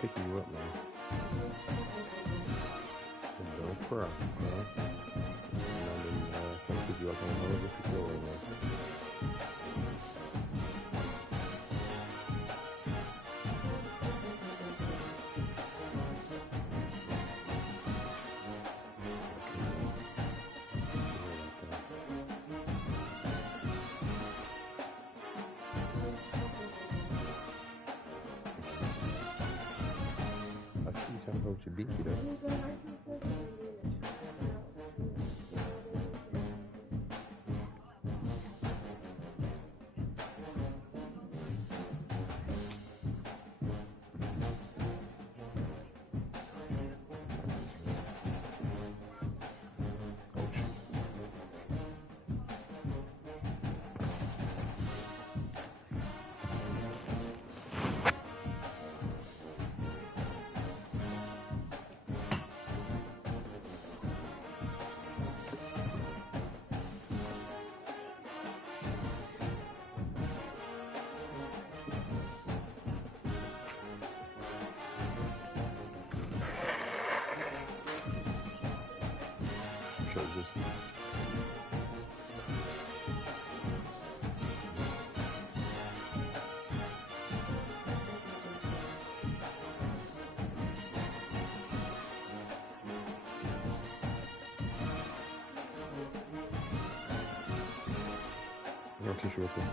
picking you up, man. And don't cry, okay? And I'm trying to keep you up on all of this control right now. I see you trying to hold your beaky though. Shows this. No tissue up there.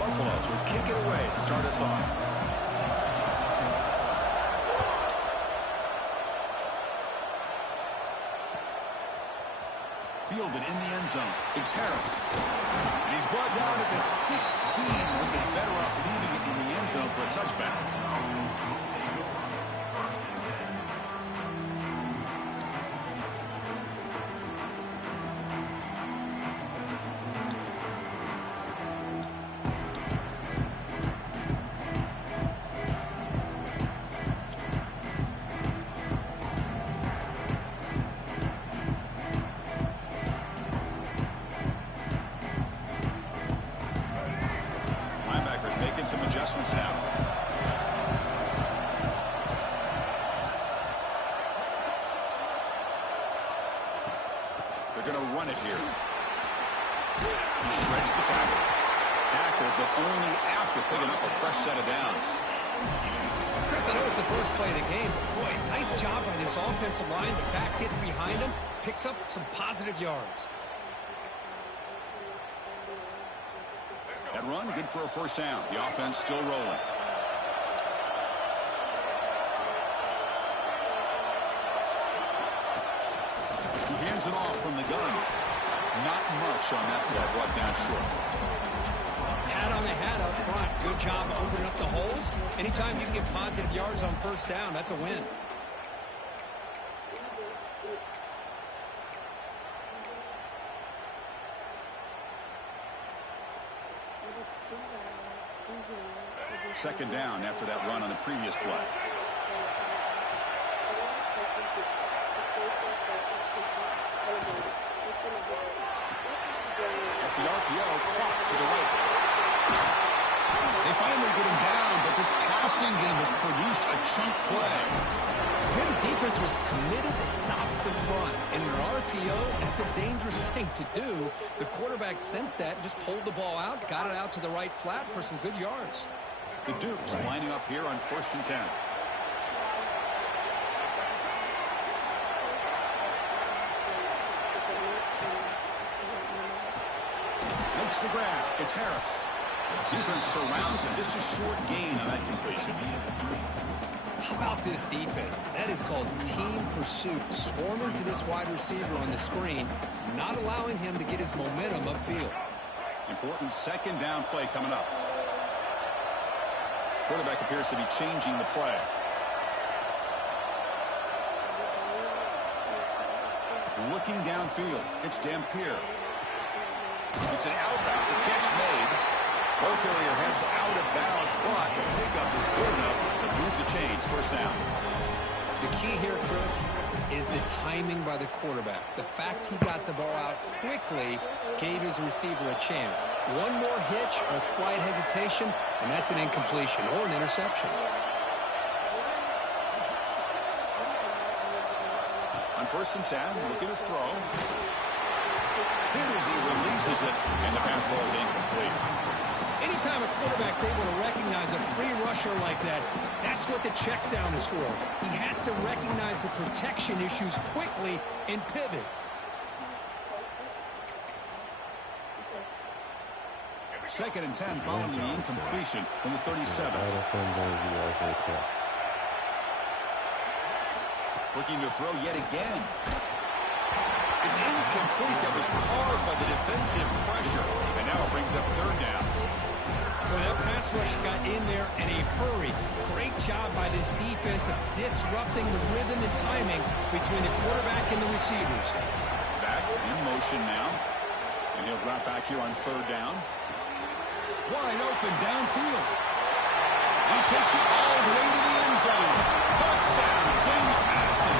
Buffaloes will kick it away to start us off. Fielded in the end zone. It's Harris. And he's brought down at the 16. Would be better off leaving it in the end zone for a touchback. Some adjustments now. They're going to run it here. He shreds the tackle. Tackled, but only after picking up a fresh set of downs. Chris, I know it's the first play of the game, but boy, nice job by this offensive line. The back gets behind him, picks up some positive yards. That run, good for a first down. The offense still rolling. He hands it off from the gun. Not much on that play, brought down short. Hat on the hat up front. Good job opening up the holes. Anytime you can get positive yards on first down, that's a win. Second down after that run on the previous play. Off the RPO, clock to the right. They finally get him down, but this pass passing game has produced a chunk play. Here the defense was committed to stop the run. In an RPO, that's a dangerous thing to do. The quarterback sensed that and just pulled the ball out, got it out to the right flat for some good yards. The Dukes lining up here on 1st and 10. Makes the grab. It's Harris. Defense surrounds him. Just a short gain on that completion. How about this defense? That is called team pursuit. Swarming to this wide receiver on the screen, not allowing him to get his momentum upfield. Important 2nd down play coming up. Quarterback appears to be changing the play. Looking downfield. It's Dampier. It's an out route. The catch made. Both area heads out of bounds, but the pickup is good enough to move the chains. 1st down. The key here, Chris, is the timing by the quarterback. The fact he got the ball out quickly gave his receiver a chance. One more hitch or a slight hesitation, and that's an incompletion or an interception. On 1st and 10, looking to throw. Hit as he releases it, and the pass ball is incomplete. Anytime a quarterback's able to recognize a free rusher like that, that's what the check down is for. He has to recognize the protection issues quickly and pivot. Second and 10 following the incompletion from the 37. Looking to throw yet again. It's incomplete. That was caused by the defensive pressure. And now it brings up 3rd down. Well, that pass rush got in there in a hurry. Great job by this defense of disrupting the rhythm and timing between the quarterback and the receivers. Back in motion now. And he'll drop back here on 3rd down. Wide open downfield. He takes it all the way to the end zone. Touchdown, James Madison.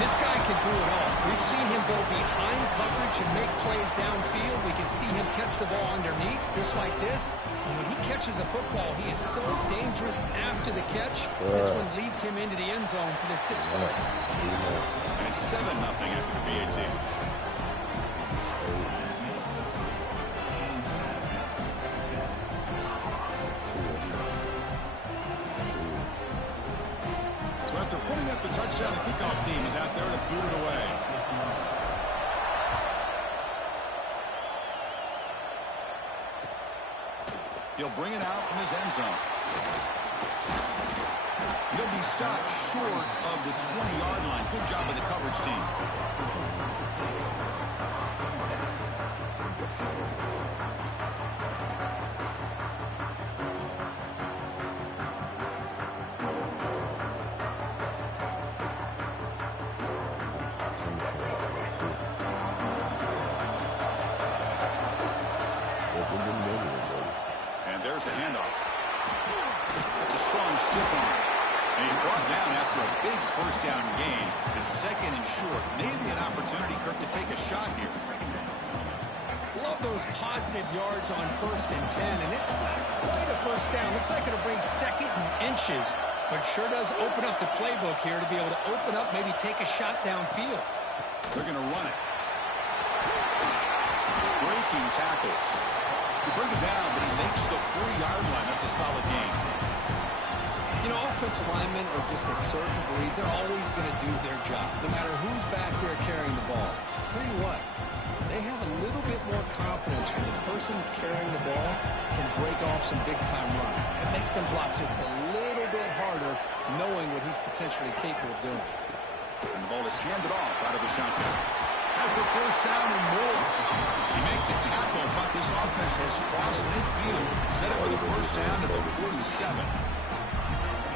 This guy can do it all. We've seen him go behind coverage and make plays downfield. We can see him catch the ball underneath, just like this. And when he catches a football, he is so dangerous after the catch. This one leads him into the end zone for the 6 points. And it's 7-0 after the BAT. So after putting up the touchdown, the kickoff team is out there to boot it away. He'll bring it out from his end zone. He'll be stopped short of the 20-yard line. Good job by the coverage team. And there's the handoff. That's a strong stiff arm. And he's brought down after a big 1st down gain. And 2nd and short. Maybe an opportunity, Kirk, to take a shot here. Love those positive yards on 1st and 10. And it's not quite a 1st down. Looks like it'll bring 2nd and inches. But sure does open up the playbook here to be able to open up, maybe take a shot downfield. They're going to run it. Breaking tackles. He brings it down, but he makes the 4-yard line. That's a solid gain. You know, offensive linemen are just a certain breed. They're always going to do their job, no matter who's back there carrying the ball. I'll tell you what, they have a little bit more confidence when the person that's carrying the ball can break off some big-time runs. It makes them block just a little bit harder, knowing what he's potentially capable of doing. And the ball is handed off out of the shotgun. Has the 1st down and more. He make the tackle, but this offense has crossed midfield. Set it with a 1st down at the 47.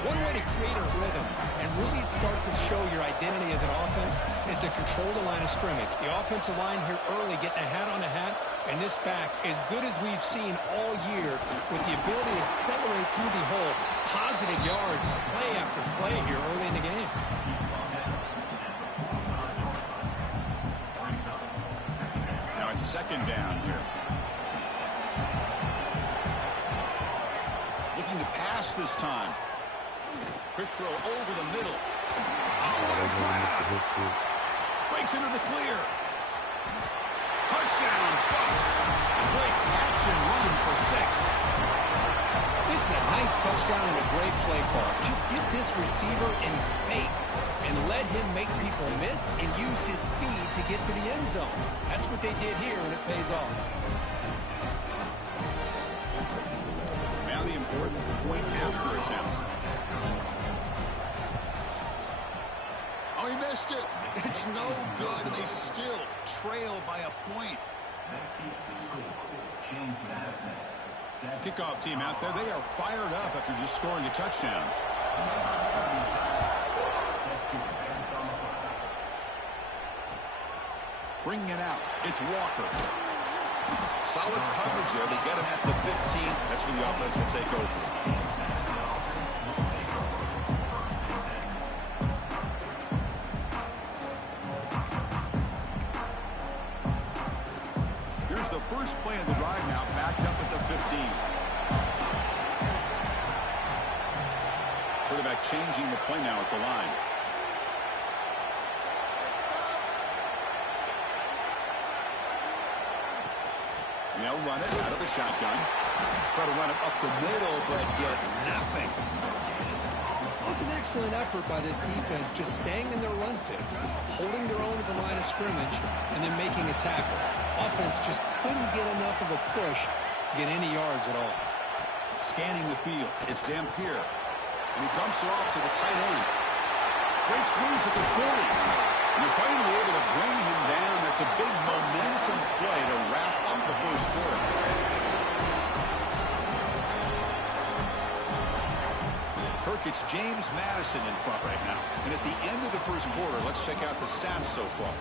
One way to create a rhythm and really start to show your identity as an offense is to control the line of scrimmage. The offensive line here early getting a hat on the hat, and this back, as good as we've seen all year, with the ability to accelerate through the hole, positive yards, play after play here early in the game. Now it's 2nd down here. Looking to pass this time. Quick throw over the middle. Breaks into the clear. Touchdown, Buffs. Great catch and run for 6. This is a nice touchdown and a great play call. Just get this receiver in space and let him make people miss and use his speed to get to the end zone. That's what they did here, and it pays off. Now the important point after attempts. Oh, he missed it. It's no good, and they still trail by a point. Kickoff team out there. They are fired up after just scoring a touchdown. Bringing it out. It's Walker. Solid coverage there. They get him at the 15. That's when the offense will take over. First play of the drive now, backed up at the 15. Quarterback changing the play now at the line. And they'll run it out of the shotgun. Try to run it up the middle, but get nothing. It was an excellent effort by this defense, just staying in their run fits, holding their own at the line of scrimmage, and then making a tackle. Offense just couldn't get enough of a push to get any yards at all. Scanning the field, it's Dampier. And he dumps it off to the tight end. Breaks loose at the 40. And you're finally able to bring him down. That's a big momentum play to wrap up the first quarter. Kirk, it's James Madison in front right now. And at the end of the first quarter, let's check out the stats so far.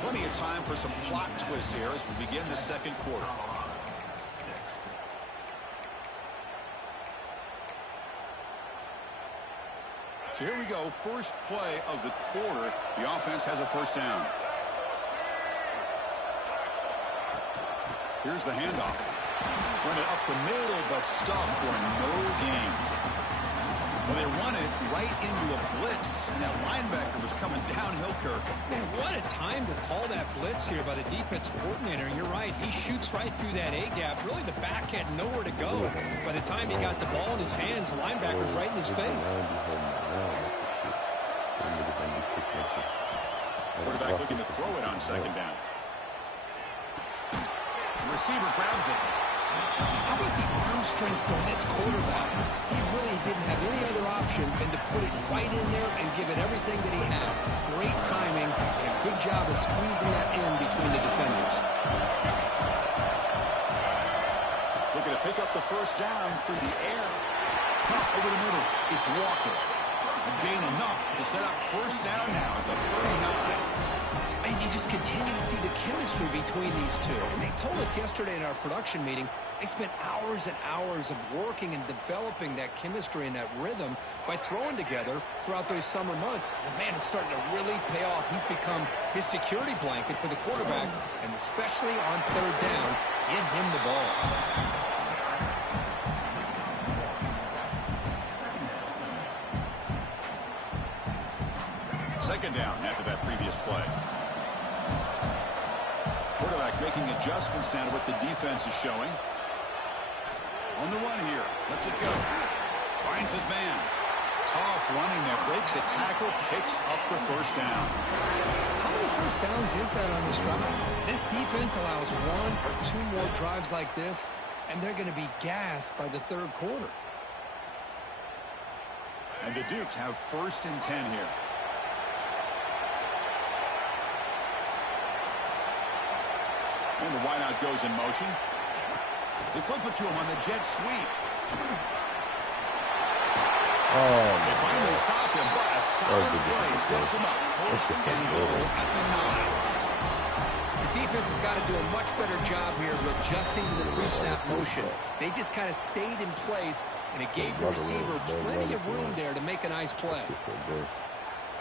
Plenty of time for some plot twists here as we begin the second quarter. So here we go. First play of the quarter. The offense has a first down. Here's the handoff. Run it up the middle, but stuffed for no gain. Well, they run it right into a blitz, and that linebacker was coming downhill, Kirk. Man, what a time to call that blitz here by the defensive coordinator. You're right. He shoots right through that A-gap. Really, the back had nowhere to go. By the time he got the ball in his hands, the linebacker's right in his face. Quarterback looking to throw it on second down. The receiver grabs it. How about the arm strength from this quarterback? He really didn't have any other option than to put it right in there and give it everything that he had. Great timing and a good job of squeezing that in between the defenders. Looking to pick up the first down through the air. Pump over the middle. It's Walker. A gain enough to set up first down now at the 39. And you just continue to see the chemistry between these two. And they told us yesterday in our production meeting, they spent hours and hours of working and developing that chemistry and that rhythm by throwing together throughout those summer months. And, man, it's starting to really pay off. He's become his security blanket for the quarterback, and especially on third down, give him the ball. Second down after that previous play. Quarterback making adjustments down to what the defense is showing. On the run here. Lets it go. Finds his man. Tough running there. Breaks a tackle. Picks up the first down. How many first downs is that on this drive? This defense allows one or two more drives like this, and they're going to be gassed by the third quarter. And the Dukes have first and 10 here. And the wideout goes in motion. They flip it to him on the jet sweep. They finally stop him, but a solid play sets him up. First and goal at the 9. The defense has got to do a much better job here of adjusting to the pre-snap motion. They just kind of stayed in place, and it gave the receiver plenty of room there to make a nice play.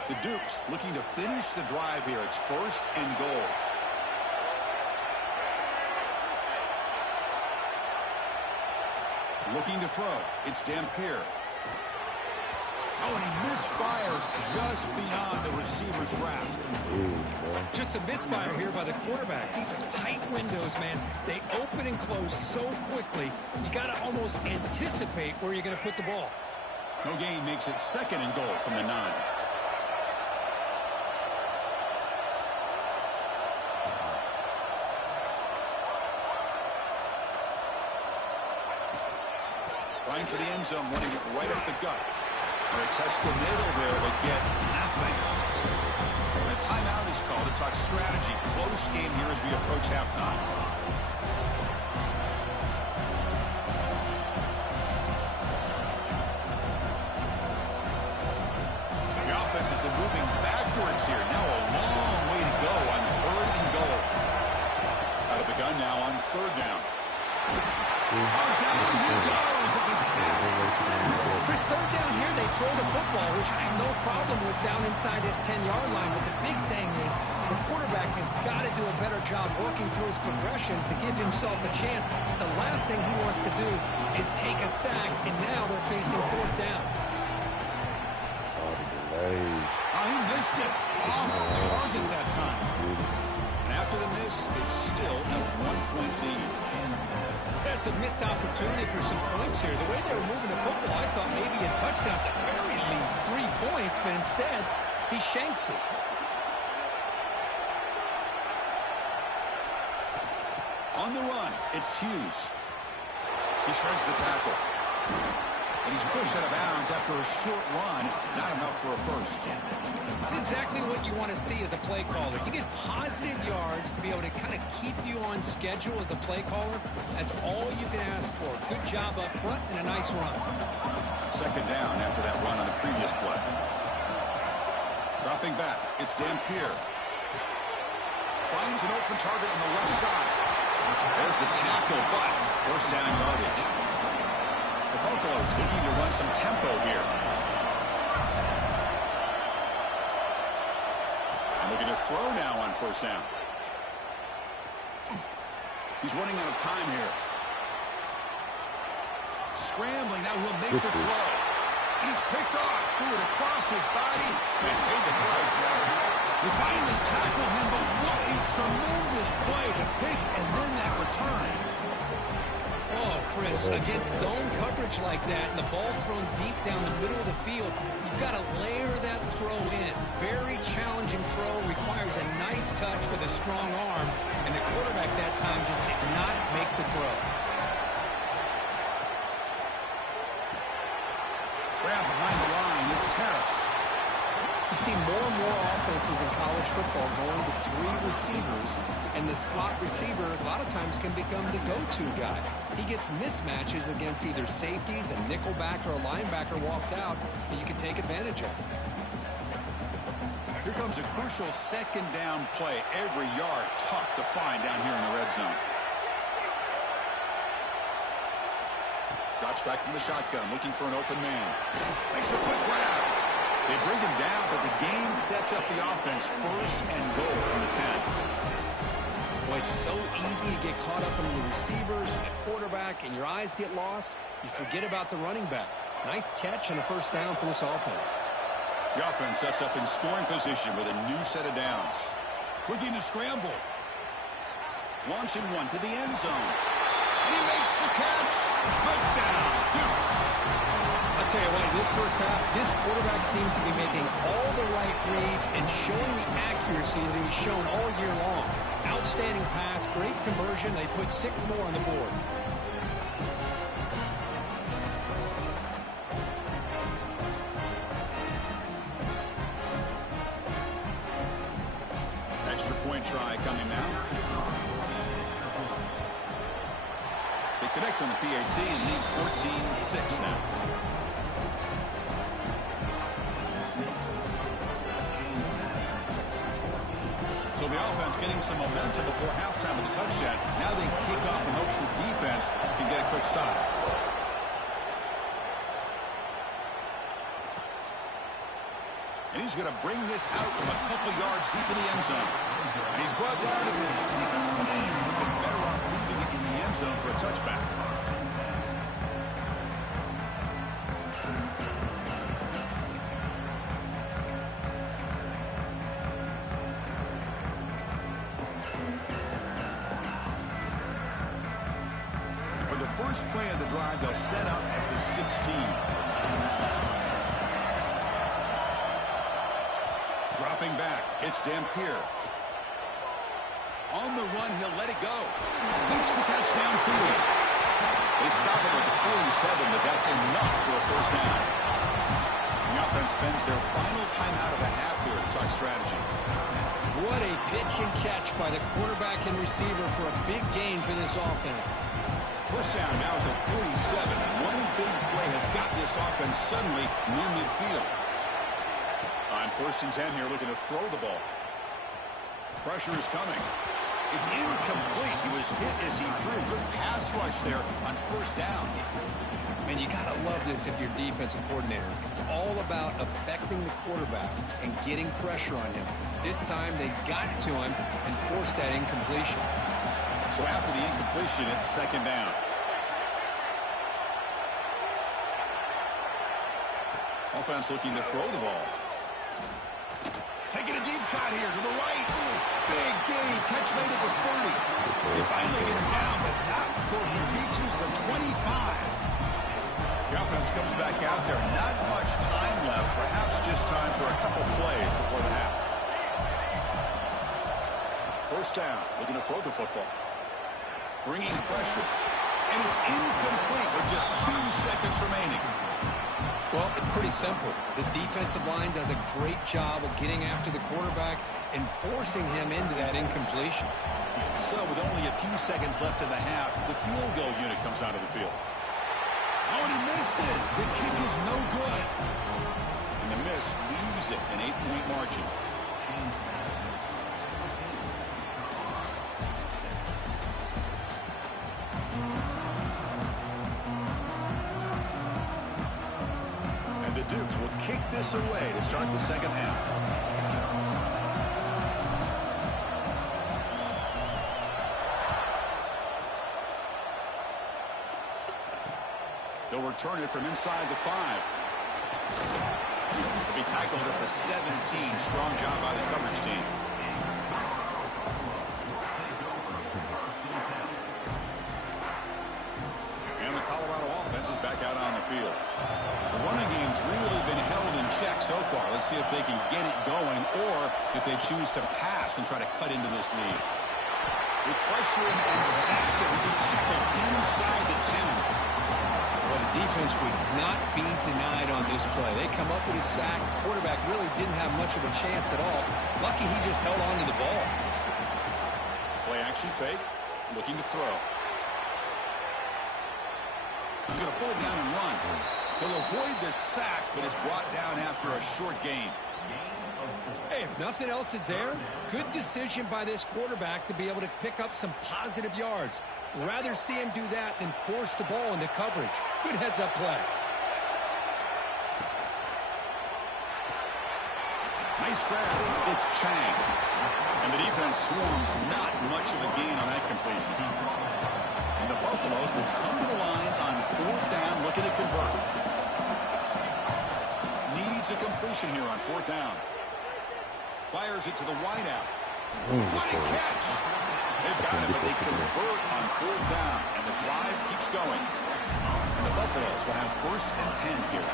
The Dukes looking to finish the drive here. It's first and goal. Looking to throw. It's Dampier. Oh, and he misfires just beyond the receiver's grasp. Just a misfire here by the quarterback. These are tight windows, man. They open and close so quickly, you got to almost anticipate where you're going to put the ball. No gain makes it 2nd and goal from the 9. Trying for the end zone, running it right up the gut. They test the middle there, but get nothing. A timeout is called to talk strategy. Close game here as we approach halftime. The offense has been moving backwards here. Now a long way to go on 3rd and goal. Out of the gun now on 3rd down. Oh, down he goes. It's a sack. Chris, 3rd down here, they throw the football, which I have no problem with down inside his 10-yard line. But the big thing is the quarterback has got to do a better job working through his progressions to give himself a chance. The last thing he wants to do is take a sack, and now they're facing 4th down. Oh, he missed it. Off target that time. And after the miss, it's still a 1-point lead. That's a missed opportunity for some points here. The way they were moving the football, I thought maybe a touchdown, at the very least 3 points, but instead, he shanks it. On the run, it's Hughes. He shreds the tackle. And he's pushed out of bounds after a short run. Not enough for a first. It's exactly what you want to see as a play caller. You get positive yards to be able to kind of keep you on schedule as a play caller. That's all you can ask for. Good job up front and a nice run. 2nd down after that run on the previous play. Dropping back, it's Dampier. Finds an open target on the left side. There's the tackle, but 1st down yardage. The Buffaloes looking to run some tempo here. And looking to throw now on 1st down. He's running out of time here. Scrambling, now he'll make the throw. He's picked off, threw it across his body, and paid the price. We finally tackle him, but what a tremendous play to pick and then that return. Oh, Chris, against zone coverage like that and the ball thrown deep down the middle of the field, you've got to layer that throw in. Very challenging throw, requires a nice touch with a strong arm, and the quarterback that time just did not make the throw. Grab behind the line, it's Harris. You see more and more offenses in college football going to 3 receivers, and the slot receiver a lot of times can become the go-to guy. He gets mismatches against either safeties, a nickelback, or a linebacker walked out, and you can take advantage of it. Here comes a crucial 2nd down play. Every yard tough to find down here in the red zone. Drops back from the shotgun, looking for an open man. Makes a quick grab. They bring him down, but the game sets up the offense 1st and goal from the 10. Well, it's so easy to get caught up in the receivers, the quarterback, and your eyes get lost. You forget about the running back. Nice catch and a 1st down for this offense. The offense sets up in scoring position with a new set of downs. Looking to scramble. Launching one to the end zone. And he makes the catch. Touchdown, Dukes. I'll tell you what, this first half, this quarterback seemed to be making all the right reads and showing the accuracy that he's shown all year long. Outstanding pass, great conversion. They put 6 more on the board. Extra point try coming now. They connect on the PAT and lead 14-6 now. So the offense getting some momentum before halftime with a touchdown. Now they kick off in hopes the defense can get a quick stop. And he's going to bring this out from a couple yards deep in the end zone. And he's brought down to the 16. He's been better off leaving it in the end zone for a touchback. first play of the drive, they'll set up at the 16. Dropping back, it's Dampier. On the run, he'll let it go. Makes the catch downfield. They stop him at the 47, but that's enough for a first down. The offense spends their final timeout of the half here to talk strategy. What a pitch and catch by the quarterback and receiver for a big gain for this offense. First down now at the 47. One big play has got this offense suddenly near midfield. On 1st and 10 here, looking to throw the ball. Pressure is coming. It's incomplete. He was hit as he threw. Good pass rush there on 1st down. Man, you got to love this if you're defensive coordinator. It's all about affecting the quarterback and getting pressure on him. This time they got to him and forced that incompletion. So after the incompletion, it's 2nd down. Offense looking to throw the ball. Taking a deep shot here to the right. Big gain. Catch made at the 30. They finally get him down, but not before he reaches the 25. The offense comes back out there. Not much time left. Perhaps just time for a couple plays before the half. First down. Looking to throw the football. Bringing pressure. And it's incomplete with just 2 seconds remaining. Well, it's pretty simple. The defensive line does a great job of getting after the quarterback and forcing him into that incompletion. So with only a few seconds left in the half, the field goal unit comes out of the field. Oh, and he missed it. The kick is no good. And the miss leaves it an 8-point margin. And the Dukes will kick this away to start the second half. They'll return it from inside the 5. They'll be tackled at the 17. Strong job by the coverage team. And the Colorado offense is back out on the field. The running game's really been held in check so far. Let's see if they can get it going or if they choose to pass and try to cut into this lead. With pressure and sack, it will be tackled inside the 10. Well, the defense would not be denied on this play. They come up with a sack. The quarterback really didn't have much of a chance at all. Lucky he just held on to the ball. Play action fake. Looking to throw. He's going to pull it down and run. He'll avoid the sack, but is brought down after a short gain. Hey, if nothing else is there, good decision by this quarterback to be able to pick up some positive yards. Rather see him do that than force the ball into coverage. Good heads-up play. Nice grab. It's Chang. And the defense swarms not much of a gain on that completion. And the Buffaloes will come to the line on 4th down, looking to convert. Needs a completion here on 4th down. Fires it to the wideout. What a catch! They've got it, but they convert on 4th down, and the drive keeps going. And the Buffaloes will have 1st and 10 here.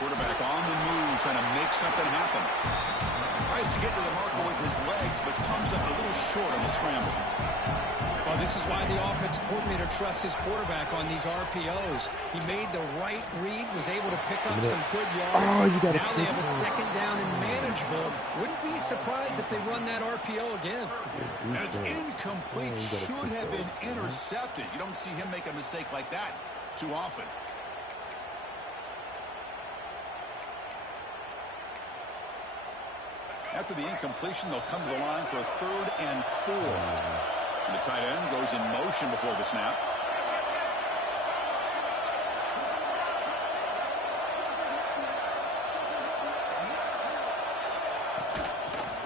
Quarterback on the move, trying to make something happen. Tries to get to the marker with his legs, but comes up a little short on the scramble. Well, this is why the offensive coordinator trusts his quarterback on these RPOs. He made the right read, was able to pick up some good yards. Now they have a 2nd down and manageable. Wouldn't be surprised if they run that RPO again. And it's incomplete. Should have been intercepted. You don't see him make a mistake like that too often. After the incompletion, they'll come to the line for a 3rd and 4. And the tight end goes in motion before the snap.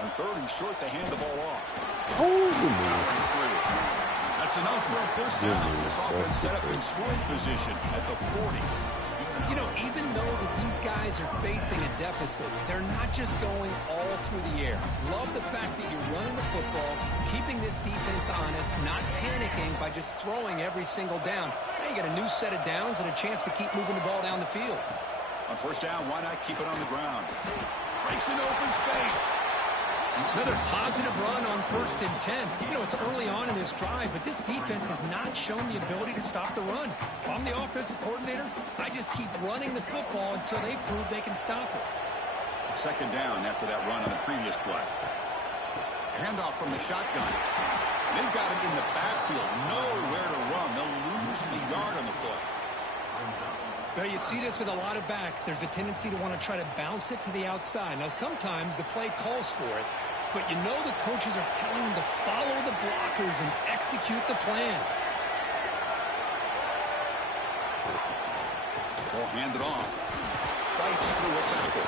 On 3rd and short, they hand the ball off. That's enough for a first down. This offense set up in scoring position at the 40. You know, even though that these guys are facing a deficit, they're not just going all through the air. Love the fact that you're running the football, keeping this defense honest, not panicking by just throwing every single down. Now you got a new set of downs and a chance to keep moving the ball down the field. On first down, why not keep it on the ground? Breaks into open space. Another positive run on 1st and 10. You know, it's early on in this drive, but this defense has not shown the ability to stop the run. If I'm the offensive coordinator, I just keep running the football until they prove they can stop it. Second down after that run on the previous play. Handoff from the shotgun. They've got him in the backfield. Nowhere to run. They'll lose a yard on the play. Well, you see this with a lot of backs. There's a tendency to want to try to bounce it to the outside. Now, sometimes the play calls for it, but you know the coaches are telling them to follow the blockers and execute the plan. Ball handed off. Fights through a tackle.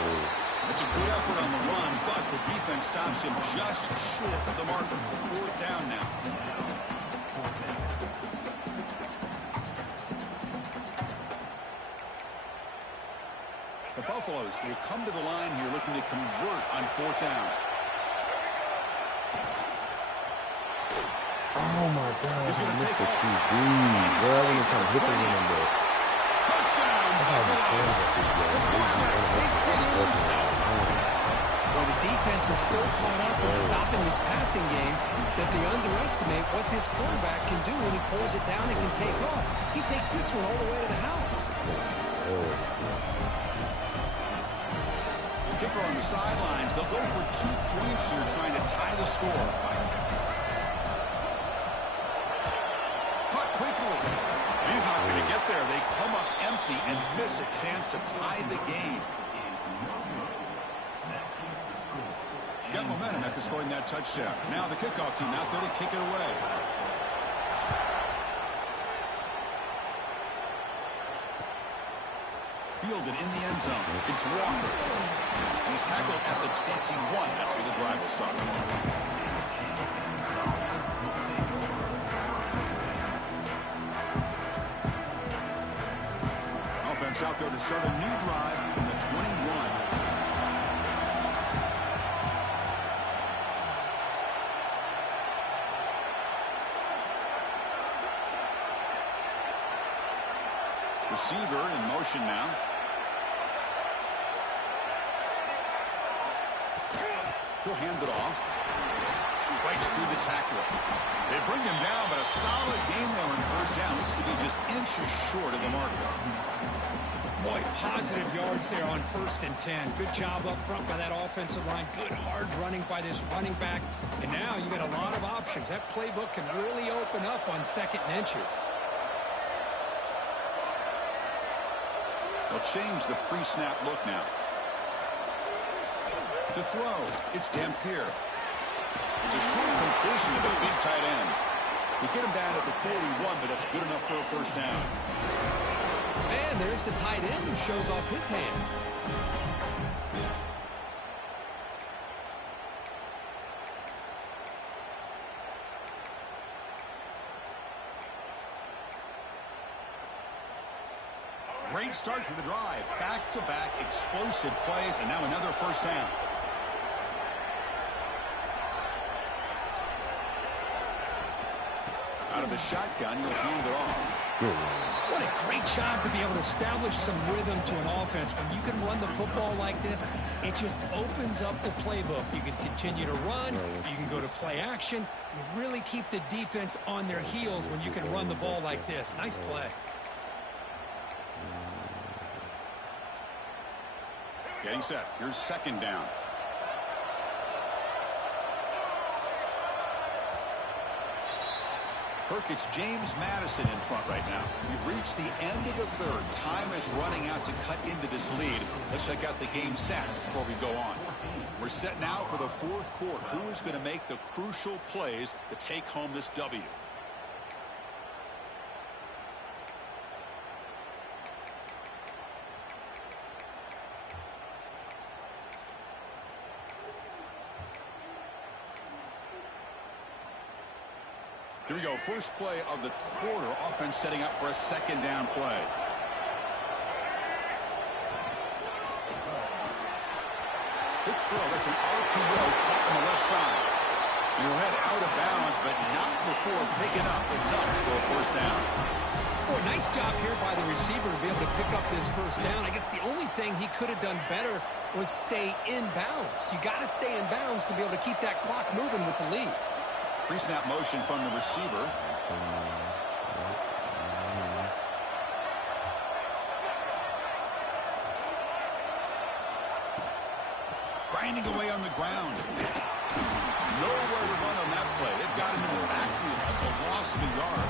It's a good effort on the run, but the defense stops him just short of the marker. 4th down now. The Buffaloes will come to the line here looking to convert on 4th down. Oh my God. He's going to take off. Touchdown, Buffalo. The quarterback takes it in himself. Well, the defense is so caught up in stopping this passing game that they underestimate what this quarterback can do when he pulls it down and can take off. He takes this one all the way to the house. Kicker on the sidelines. They'll go for 2 points here, trying to tie the score. Caught quickly. He's not going to get there. They come up empty and miss a chance to tie the game. Got momentum after scoring that touchdown. Now the kickoff team out there to kick it away. Fielded in the end zone. It's Walker. He's tackled at the 21. That's where the drive will start. Offense out there to start a new drive from the 21. Receiver in motion now. He'll hand it off. Fights through the tackler. They bring him down, but a solid game there on 1st down. Needs to be just inches short of the marker. Boy, positive yards there on 1st and 10. Good job up front by that offensive line. Good hard running by this running back. And now you got a lot of options. That playbook can really open up on 2nd and inches. They'll change the pre-snap look now. To throw, it's Dampier. It's a short completion of a big tight end. They get him down at the 41, but that's good enough for a 1st down. And there's the tight end who shows off his hands. Great start to the drive. Back-to-back explosive plays, and now another 1st down. Out of the shotgun, he'll hand it off. What a great job to be able to establish some rhythm to an offense. When you can run the football like this, it just opens up the playbook. You can continue to run. You can go to play action. You really keep the defense on their heels when you can run the ball like this. Nice play. Getting set. Here's 2nd down. Kirk, it's James Madison in front right now. We've reached the end of the 3rd. Time is running out to cut into this lead. Let's check out the game stats before we go on. We're set now for the 4th quarter. Who is going to make the crucial plays to take home this W? Here we go. First play of the quarter. Offense setting up for a 2nd down play. Big throw. That's an RPO caught on the left side. He'll head out of bounds, but not before picking up enough for a first down. Boy, nice job here by the receiver to be able to pick up this first down. I guess the only thing he could have done better was stay in bounds. You got to stay in bounds to be able to keep that clock moving with the lead. Pre-snap motion from the receiver. Grinding away on the ground. Nowhere to run on that play. They've got him in the backfield. That's a loss of a yard.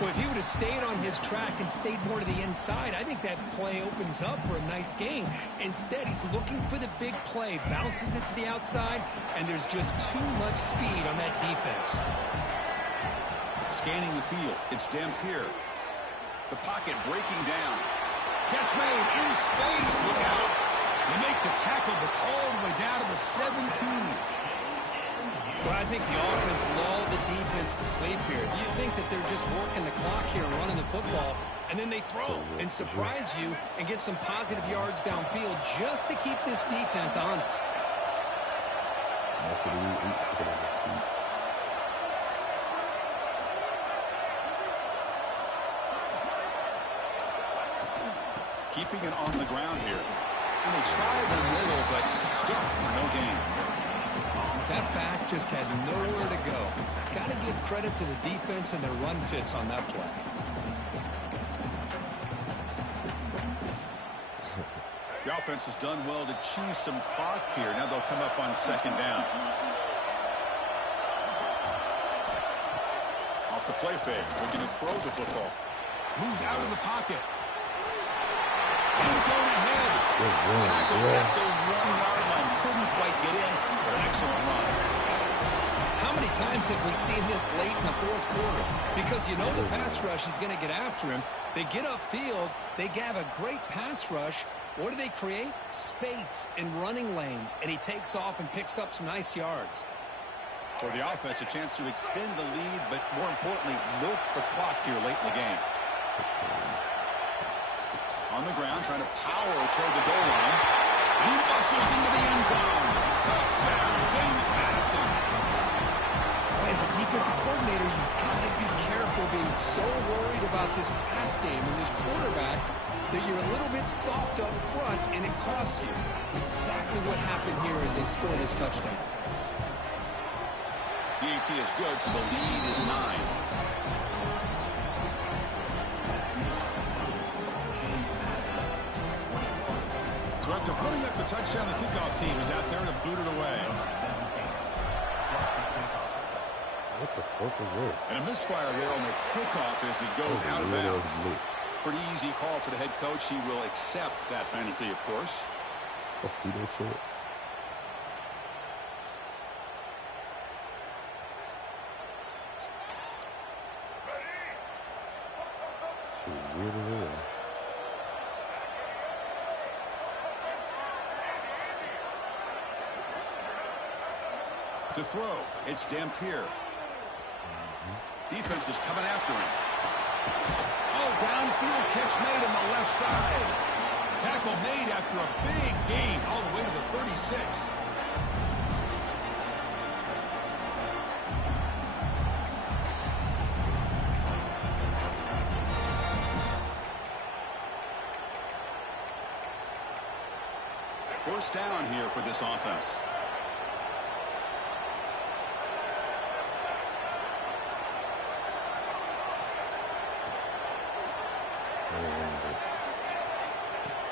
Well, if he would have stayed on his track and stayed more to the inside, I think that play opens up for a nice gain. Instead, he's looking for the big play, bounces it to the outside, and there's just too much speed on that defense. Scanning the field, it's Dampier. The pocket breaking down. Catch made in space. Look out. They make the tackle, but all the way down to the 17. Well, I think the offense lulled the defense to sleep here. Do you think that they're just working the clock here and running the football, and then they throw and surprise you and get some positive yards downfield just to keep this defense honest? Keeping it on the ground here. And they try the middle, but stuck for no gain. That back just had nowhere to go. Got to give credit to the defense and their run fits on that play. The offense has done well to chew some clock here. Now they'll come up on second down. Off the play fake, looking to throw the football. Moves out of the pocket. End zone ahead. Tackle at the 1-yard line. Couldn't quite get in, but an excellent run. How many times have we seen this late in the fourth quarter? Because you know the pass rush is going to get after him. They get upfield. They have a great pass rush. What do they create? Space and running lanes. And he takes off and picks up some nice yards. For the offense, a chance to extend the lead, but more importantly, milk the clock here late in the game. On the ground, trying to power toward the goal line. And he bustles into the end zone. Touchdown, James Madison. As a defensive coordinator, you've got to be careful being so worried about this pass game and this quarterback that you're a little bit soft up front and it costs you. It's exactly what happened here as they score this touchdown. PAT is good, so the lead is 9. So after putting up the touchdown, the kickoff team is out there to boot it away. What the fuck is this? And a misfire there on the kickoff as he goes out of bounds. Pretty easy call for the head coach. He will accept that penalty, of course. Fuck you, that shit. Weird as hell. To throw, it's Dampier. Defense is coming after him. Oh, downfield catch made on the left side. Tackle made after a big gain all the way to the 36. First down here for this offense.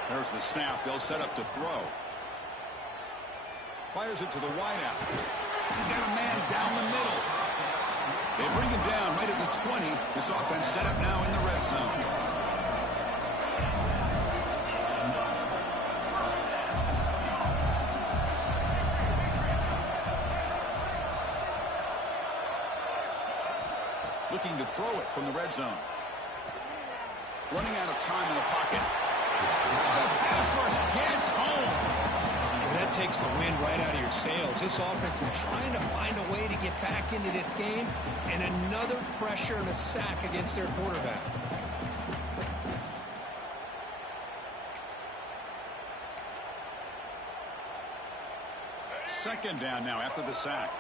There's the snap. They'll set up to throw. Fires it to the wideout. He's got a man down the middle. They bring him down right at the 20. This offense set up now in the red zone. Looking to throw it from the red zone. Running out of time in the pocket. The pass rush gets home. Well, that takes the wind right out of your sails. This offense is trying to find a way to get back into this game, and another pressure and a sack against their quarterback. second down now after the sack.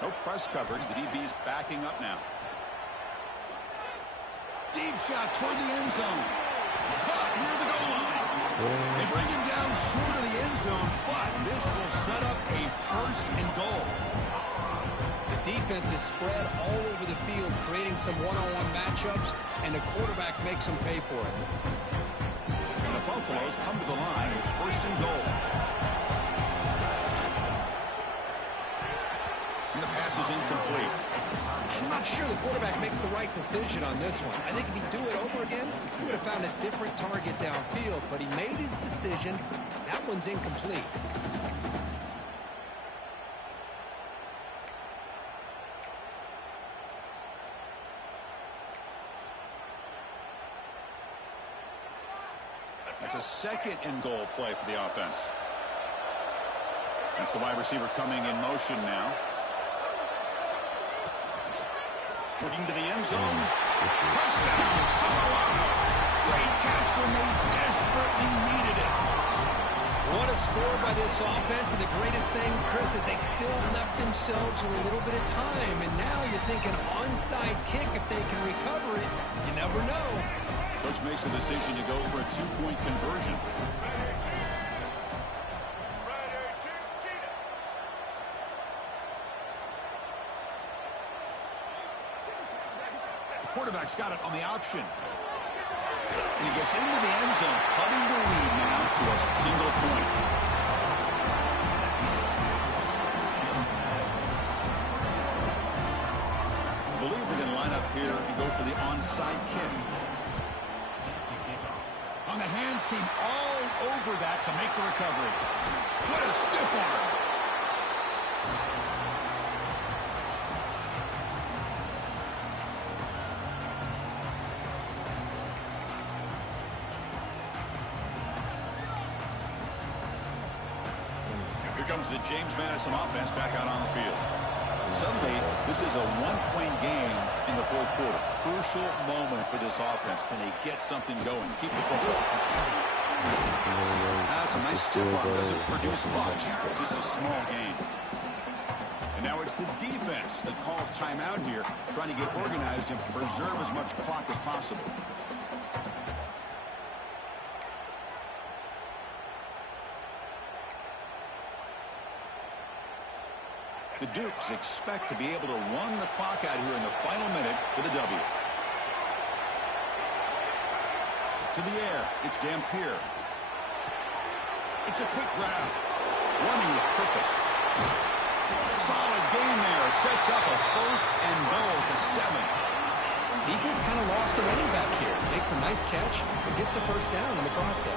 No press coverage. The DB's backing up now. Deep shot toward the end zone. Caught near the goal line. They bring him down short of the end zone, but this will set up a first and goal. The defense is spread all over the field, creating some one-on-one matchups, and the quarterback makes them pay for it. And the Buffaloes come to the line with first and goal. And the pass is incomplete. I'm not sure the quarterback makes the right decision on this one. I think if he'd do it over again, he would have found a different target downfield, but he made his decision. That one's incomplete. That's a second and goal play for the offense. That's the wide receiver coming in motion now. Looking to the end zone. Touchdown, Colorado. Great catch when they desperately needed it. What a score by this offense, and the greatest thing, Chris, is they still left themselves with a little bit of time, and now you're thinking onside kick if they can recover it. You never know. Coach makes the decision to go for a two-point conversion. Quarterback's got it on the option. And he gets into the end zone, cutting the lead now to a single point. I believe they're going to line up here and go for the onside kick. On the hands team all over that to make the recovery. What a stiff arm. Here comes the James Madison offense back out on the field. Suddenly, this is a one-point game in the fourth quarter. Crucial moment for this offense. Can they get something going? Keep the football. That's a nice stiff arm. Doesn't produce much. Just a small gain. And now it's the defense that calls timeout here, trying to get organized and preserve as much clock as possible. The Dukes expect to be able to run the clock out here in the final minute for the W. To the air, it's Dampier. It's a quick grab. Running with purpose. Solid gain there. Sets up a first and goal at the 7. Defense kind of lost a running back here. Makes a nice catch and gets the first down in the process.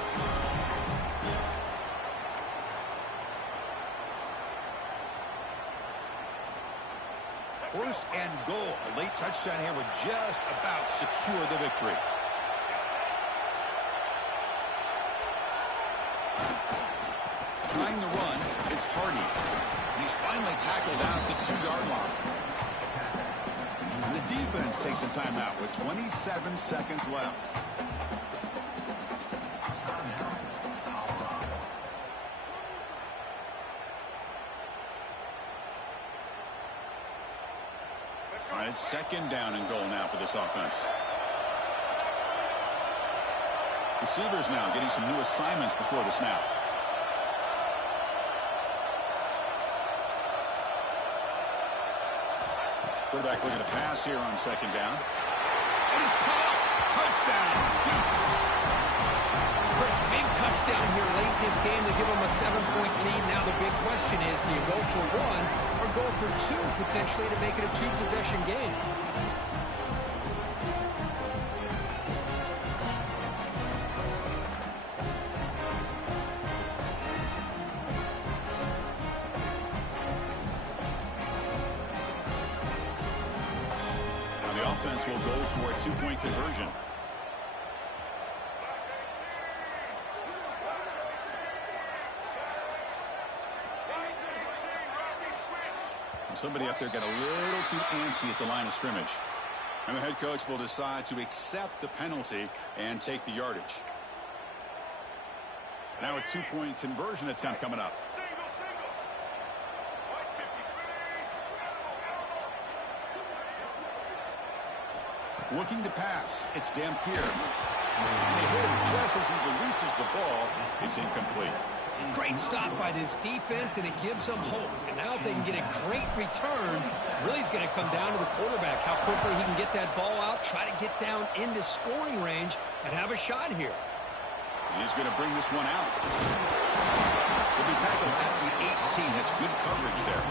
First and goal. A late touchdown here would just about secure the victory. Trying the run, it's Hardy. And he's finally tackled out at the 2-yard line. And the defense takes a timeout with 27 seconds left. All right, second down and goal now for this offense. Receivers now getting some new assignments before the snap. Quarterback looking to pass here on second down. And it's caught. Touchdown, Dukes. First big touchdown here late in this game to give them a 7-point lead. Now the big question is, do you go for one or go for two potentially to make it a two-possession game? Now the offense will go for a two-point conversion. Somebody up there got a little too antsy at the line of scrimmage. And the head coach will decide to accept the penalty and take the yardage. Now a two-point conversion attempt coming up. Looking to pass. It's Dampier. And they hit him just as he releases the ball. It's incomplete. Great stop by this defense, and it gives them hope. And now if they can get a great return, really it's going to come down to the quarterback, how quickly he can get that ball out, try to get down into scoring range, and have a shot here. He's going to bring this one out. He'll be tackled at the 18. That's good coverage there.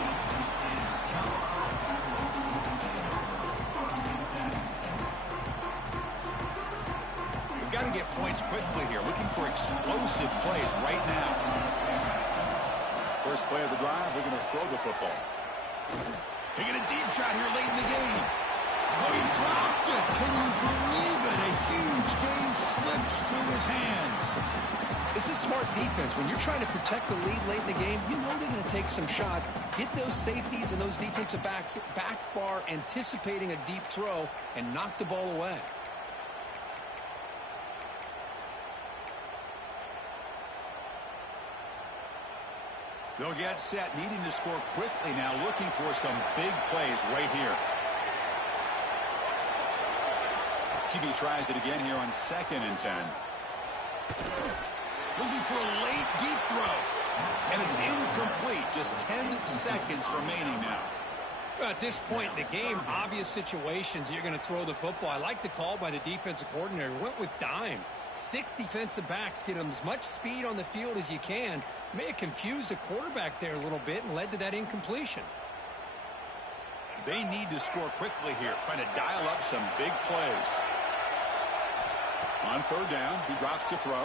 We've got to get points quickly here. Looking for explosive plays right now. First play of the drive, they're going to throw the football. Taking a deep shot here late in the game. Oh, he dropped it. Can you believe it? A huge gain slips through his hands. This is smart defense. When you're trying to protect the lead late in the game, you know they're going to take some shots, get those safeties and those defensive backs back far, anticipating a deep throw, and knock the ball away. They'll get set, needing to score quickly now, looking for some big plays right here. QB tries it again here on 2nd and 10. Looking for a late deep throw. And it's incomplete. Just 10 seconds remaining now. Well, at this point in the game, obvious situations, you're going to throw the football. I like the call by the defensive coordinator. Went with dime. 6 defensive backs, get them as much speed on the field as you can. May have confused the quarterback there a little bit and led to that incompletion. They need to score quickly here, trying to dial up some big plays. On 3rd down, he drops to throw.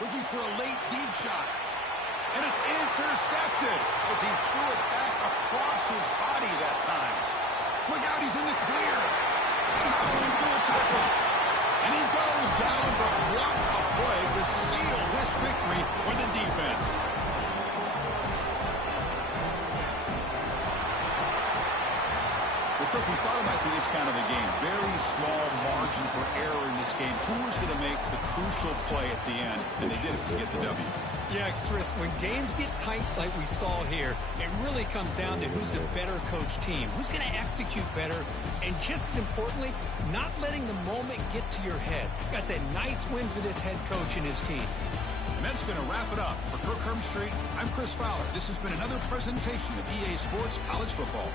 Looking for a late deep shot. And it's intercepted as he threw it back across his body that time. Look out, he's in the clear. Going through a tackle. And he goes down, but what a play to seal this victory for the defense. Well, Kirk, we thought it might be this kind of a game. Very small margin for error in this game. Who was going to make the crucial play at the end? And they did it to get the W. Yeah, Chris, when games get tight like we saw here, it really comes down to who's the better coach team, who's going to execute better, and just as importantly, not letting the moment get to your head. That's a nice win for this head coach and his team. And that's going to wrap it up. For Kirk Herbstreit, I'm Chris Fowler. This has been another presentation of EA Sports College Football.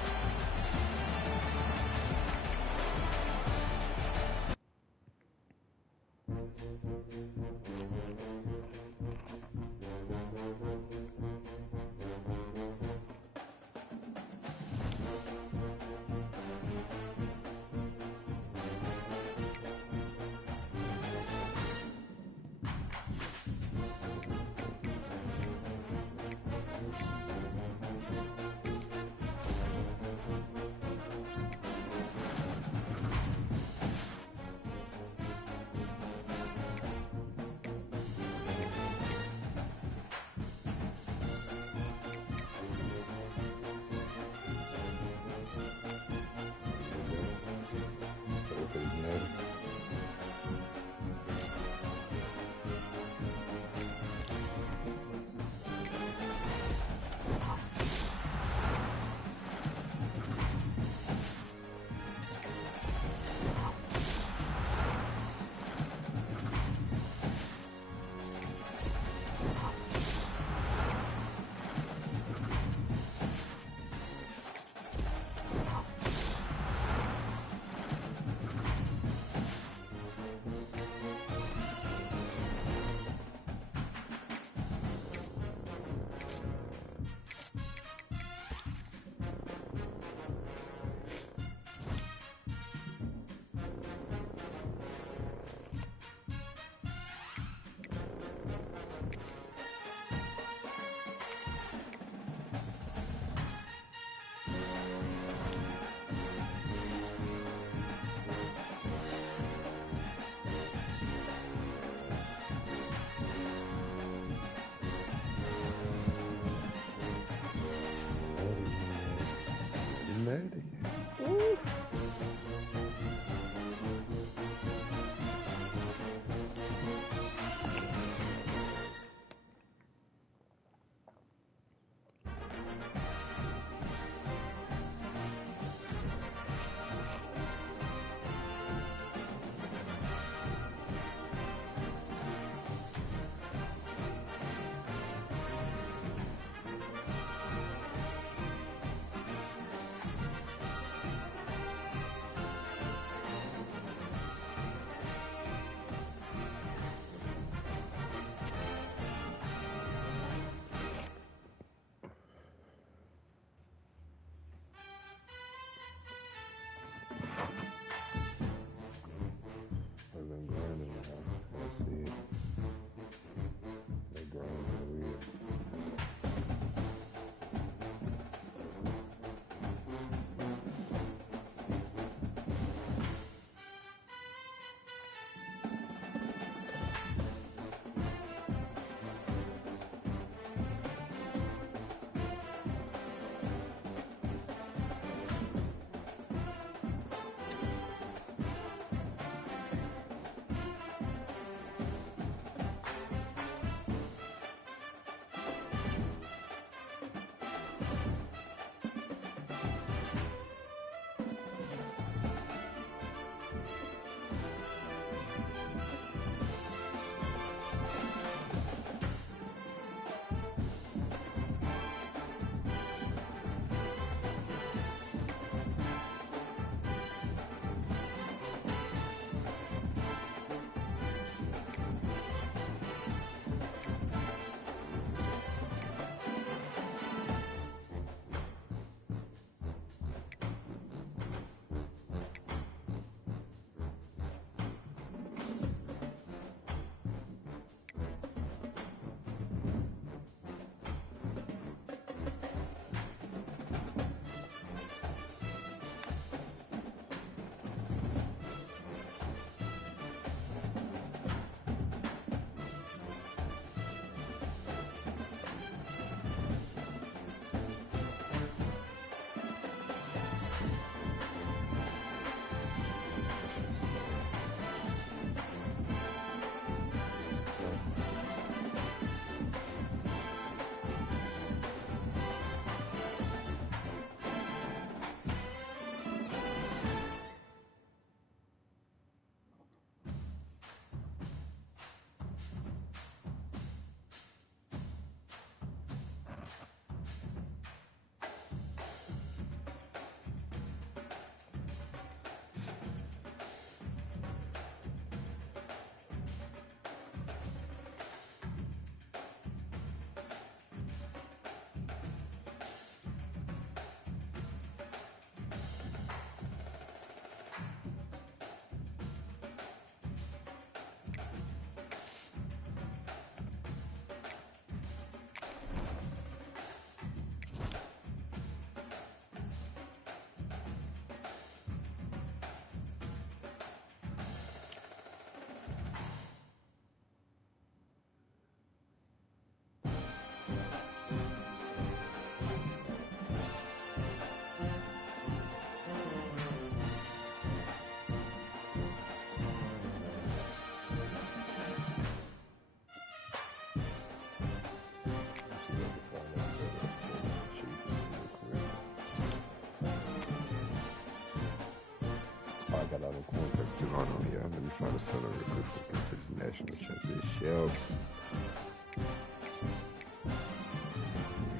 Yep.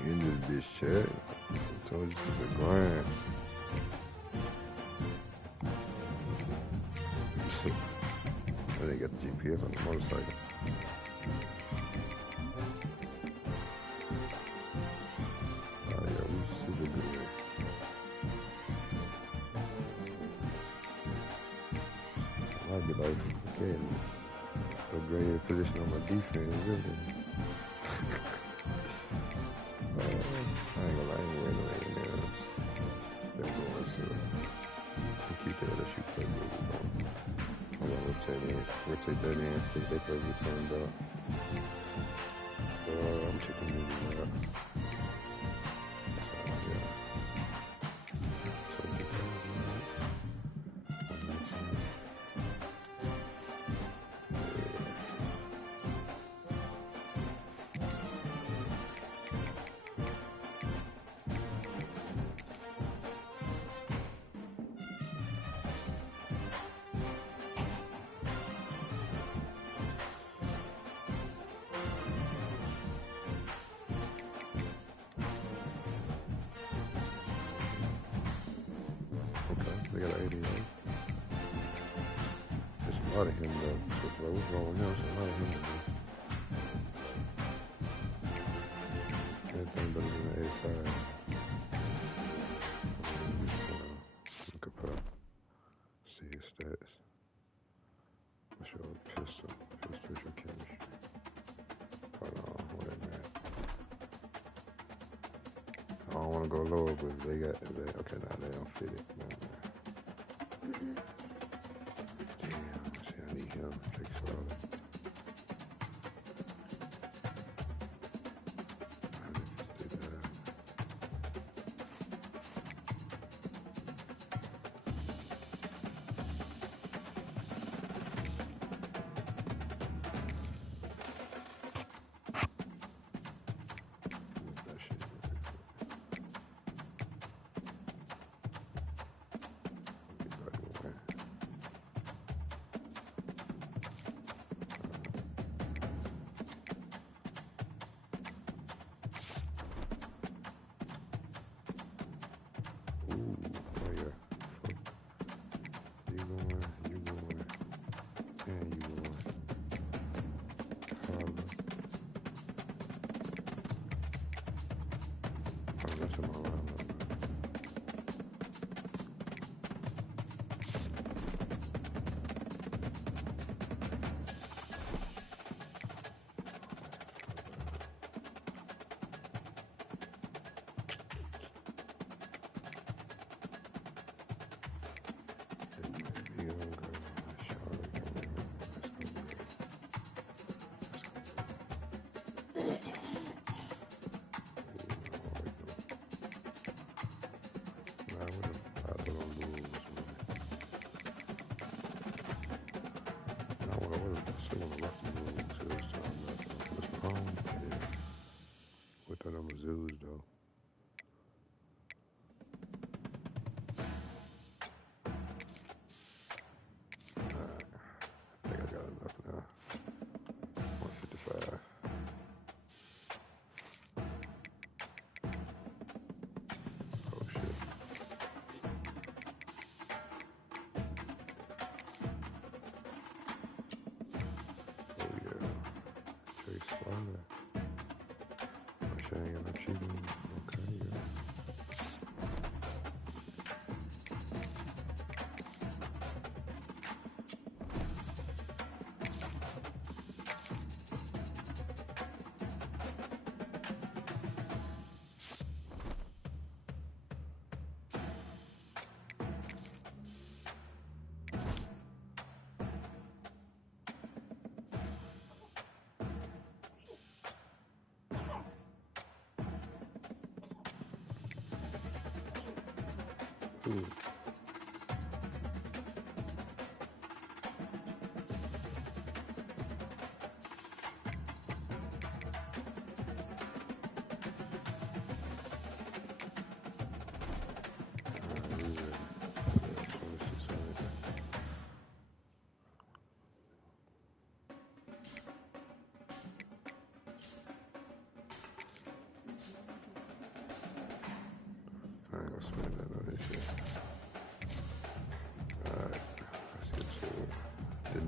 In this bitch chat. So it's the grind. And they got the GPS on the motorcycle. Oh yeah, we super good. I'll be like, okay, upgrade the position on my defense, really. I ain't gonna lie, I ain't winning right now. They're going to keep that LSU play good. I'm gonna rotate that in, see if they play good turned out. I'm checking this out. They got an 88. There's a lot of him though. So what's wrong with him? There's a lot of him in this. Anything better than the A5. Look up see his stats. What's your pistol? Pistol your chemistry. Hold on, wait a minute. I don't want to go lower, but they got okay now they don't fit it. No, damn, see, I need him. Jake Slaughter. That's in my line. I'm Zoos though. Alright. I think I got enough now. 155. Oh shit. Oh yeah. Chase Slaughter. Shang and achieving. Okay, yeah. Ooh.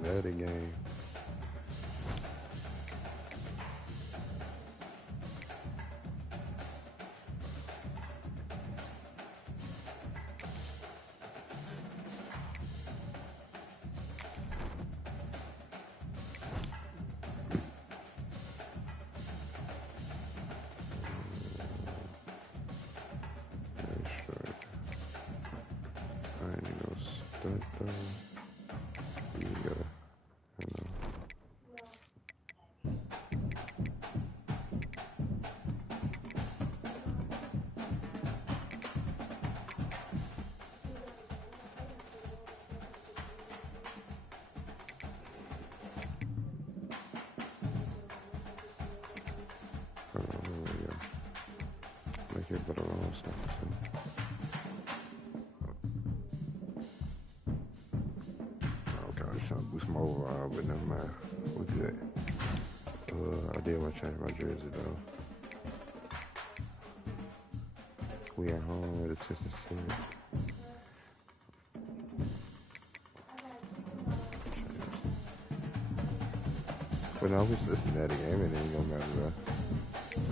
Cincinnati game. But around something. Okay, I was trying to boost my overall, but never mind. We're good. I did want to change my jersey though. We at home with a Texas City. But no, we Cincinnati game, and it ain't gonna matter though.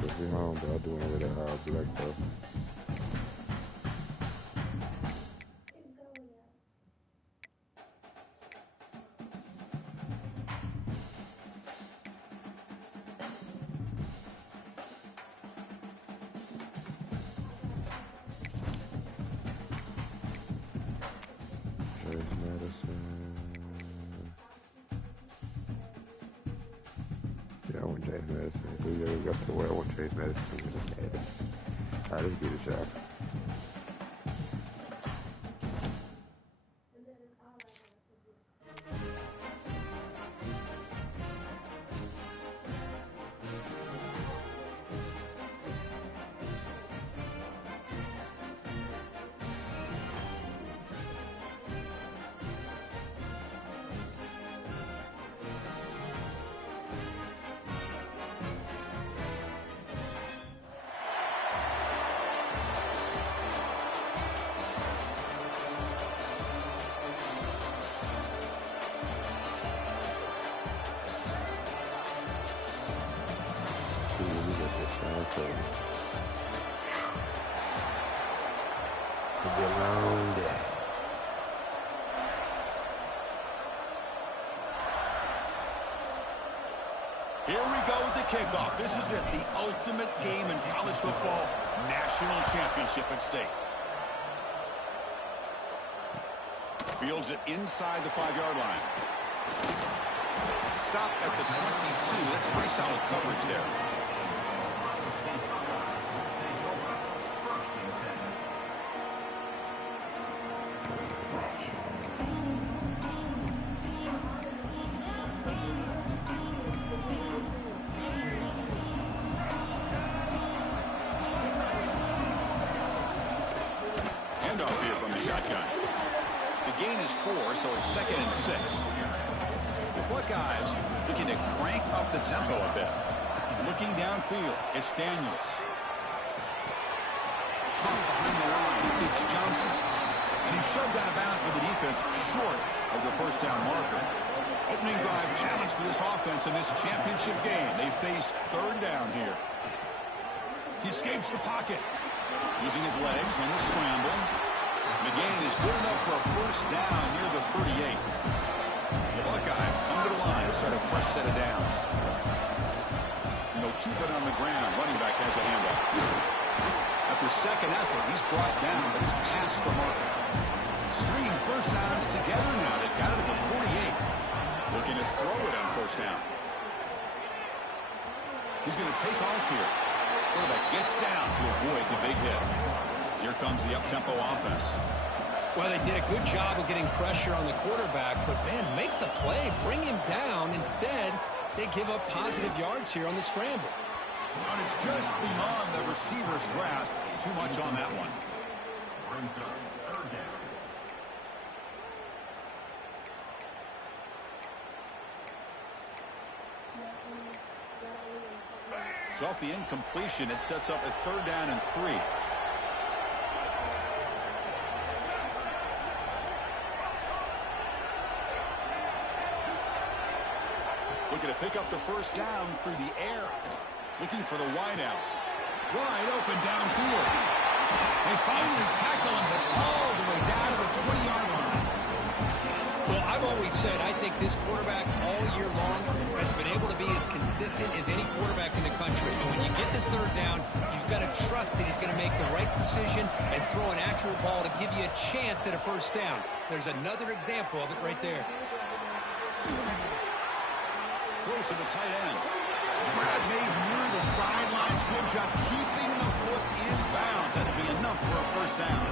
Cause we home, but I'll do it with a black though. Alright, let's get it, y'all. It'll be a long day. Here we go with the kickoff. This is it, the ultimate game in college football, national championship at stake. Fields it inside the 5-yard line. Stop at the 22. That's pretty solid coverage there. Handoff here from the shotgun. The gain is 4, so it's 2nd and 6. The Buckeyes looking to crank up the tempo a bit. Looking downfield, it's Daniels. Pump behind the line, it's Johnson. And he's shoved out of bounds with the defense short of the first down marker. Opening drive challenge for this offense in this championship game. They face 3rd down here. He escapes the pocket. Using his legs on the scramble. The gain is good enough for a first down near the 38. The Buckeyes come to the line to start a fresh set of downs. And they'll keep it on the ground. Running back has a handoff. After second effort, he's brought down, but he's past the mark. Stringing first downs together now. They've got it at the 48. Looking to throw it on first down. He's going to take off here. Quarterback gets down to avoid the big hit. Here comes the up-tempo offense. Well, they did a good job of getting pressure on the quarterback, but, man, make the play, bring him down. Instead, they give up positive yards here on the scramble. And it's just beyond the receiver's grasp. Too much on that one. So off the incompletion, it sets up a 3rd down and 3. Looking to pick up the first down through the air. Looking for the wideout. Wide open downfield. They finally tackle him, but all the way down to the 20-yard line. Well, I've always said I think this quarterback all year long has been able to be as consistent as any quarterback in the country. And when you get the third down, you've got to trust that he's going to make the right decision and throw an accurate ball to give you a chance at a first down. There's another example of it right there. Close to the tight end. Brad made near the sidelines. Good job keeping the foot in bounds. That'll be enough for a first down.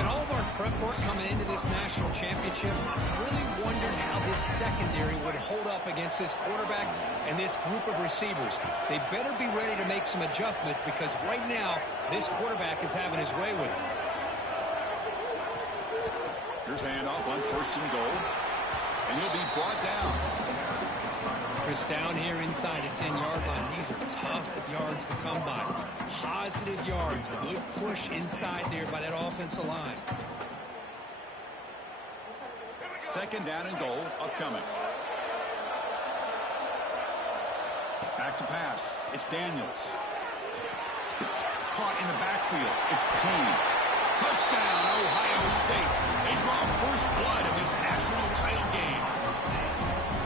In all of our prep work coming into this national championship, really wondered how this secondary would hold up against this quarterback and this group of receivers. They better be ready to make some adjustments because right now, this quarterback is having his way with it. Here's a handoff on first and goal. And he'll be brought down. Chris, down here inside the 10-yard line, these are tough yards to come by. Positive yards, good push inside there by that offensive line. Second down and goal upcoming. Back to pass. It's Daniels. Caught in the backfield. It's Payne. Touchdown, Ohio State. They draw first blood in this national title game.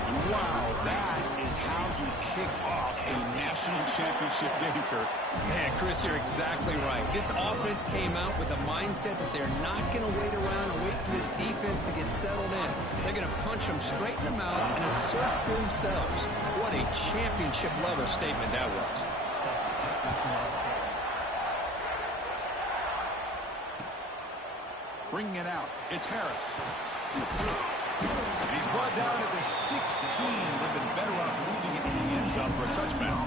And wow, that is how you kick off a national championship game, Kirk. Man, Chris, you're exactly right. This offense came out with a mindset that they're not going to wait around and wait for this defense to get settled in. They're going to punch them straight in the mouth and assert themselves. What a championship-level statement that was. Bringing it out. It's Harris. And he's brought down at the 16. Would have been better off leaving it in the end zone for a touchdown.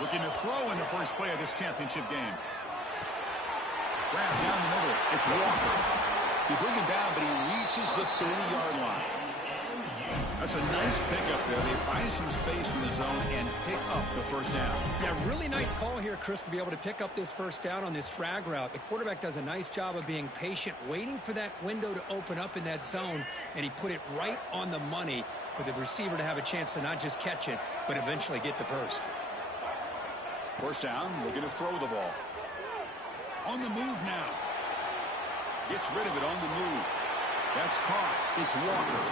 Looking to throw in the first play of this championship game. Grab down the middle. It's Walker. They bring him down, but he reaches the 30-yard line. That's a nice pickup there. They find some space in the zone and pick up the first down. Yeah, really nice call here, Chris, to be able to pick up this first down on this drag route. The quarterback does a nice job of being patient, waiting for that window to open up in that zone, and he put it right on the money for the receiver to have a chance to not just catch it, but eventually get the first. First down, looking to throw the ball. On the move now. Gets rid of it on the move. That's caught. It's Walker.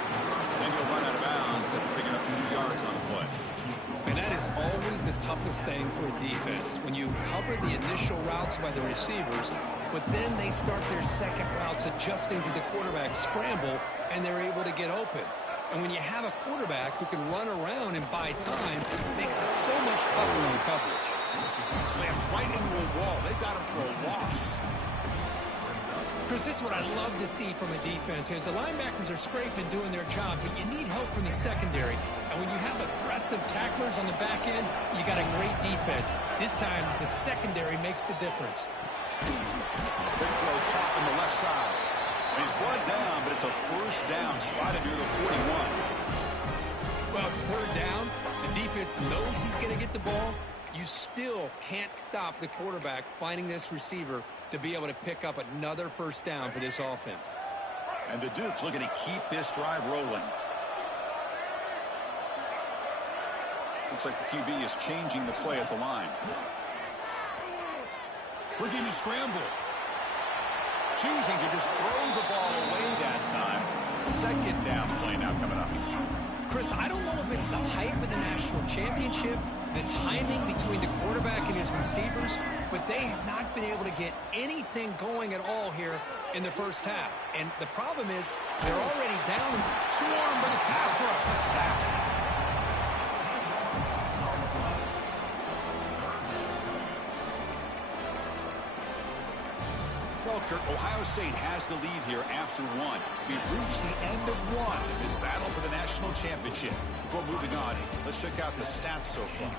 And he'll run out of bounds after picking up 2 yards on the play. And that is always the toughest thing for a defense. When you cover the initial routes by the receivers, but then they start their second routes adjusting to the quarterback's scramble, and they're able to get open. And when you have a quarterback who can run around and buy time, it makes it so much tougher on coverage. Slams right into a wall. They got him for a loss. Chris, this is what I love to see from a defense is the linebackers are scraping, doing their job, but you need help from the secondary. And when you have aggressive tacklers on the back end, you got a great defense. This time, the secondary makes the difference. Big throw caught on the left side. And he's brought down, but it's a first down spotted near the 41. Well, it's third down. The defense knows he's going to get the ball. You still can't stop the quarterback finding this receiver to be able to pick up another first down for this offense. And the Dukes looking to keep this drive rolling. Looks like the QB is changing the play at the line. Looking to scramble. Choosing to just throw the ball away that time. Second down play now coming up. Chris, I don't know if it's the hype of the national championship, the timing between the quarterback and his receivers, but they have not been able to get anything going at all here in the first half. And the problem is they're already down. Swarmed by the pass rush. A sack. Well, Kirk, Ohio State has the lead here after one. We've reached the end of one in this battle for the national championship. Before moving on, let's check out the stats so far.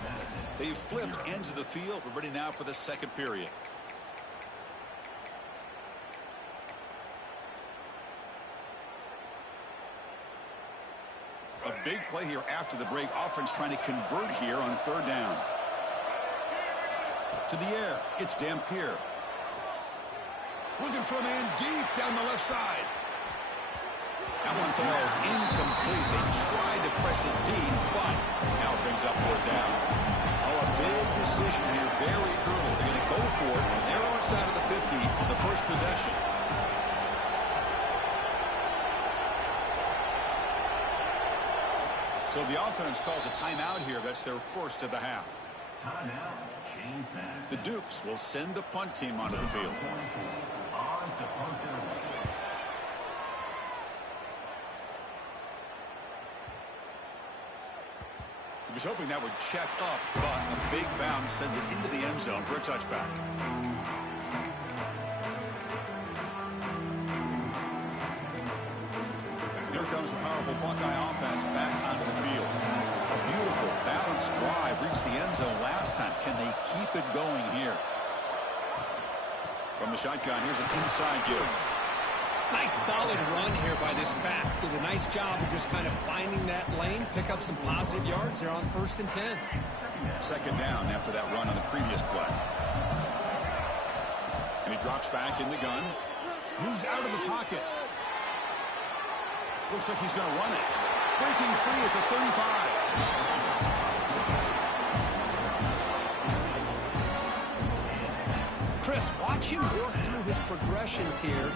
They've flipped ends of the field. We're ready now for the second period. A big play here after the break. Offense trying to convert here on third down. To the air, it's Dampier. Looking for a man deep down the left side. That one falls incomplete. They tried to press it deep, but now it brings up fourth down. Oh, a big decision here very early. They're going to go for it on their own side of the 50 on the first possession. So the offense calls a timeout here. That's their first of the half. The Dukes will send the punt team onto the field. He was hoping that would check up, but a big bounce sends it into the end zone for a touchback. Here comes the powerful Buckeye offense back onto the field. A beautiful, balanced drive reached the end zone last time. Can they keep it going here? From the shotgun, here's an inside give. Nice solid run here by this back. Did a nice job of just kind of finding that lane, pick up some positive yards there on 1st and 10. Second down after that run on the previous play. And he drops back in the gun. Moves out of the pocket. Looks like he's going to run it. Breaking free at the 35. Chris, watch him work through his progressions here.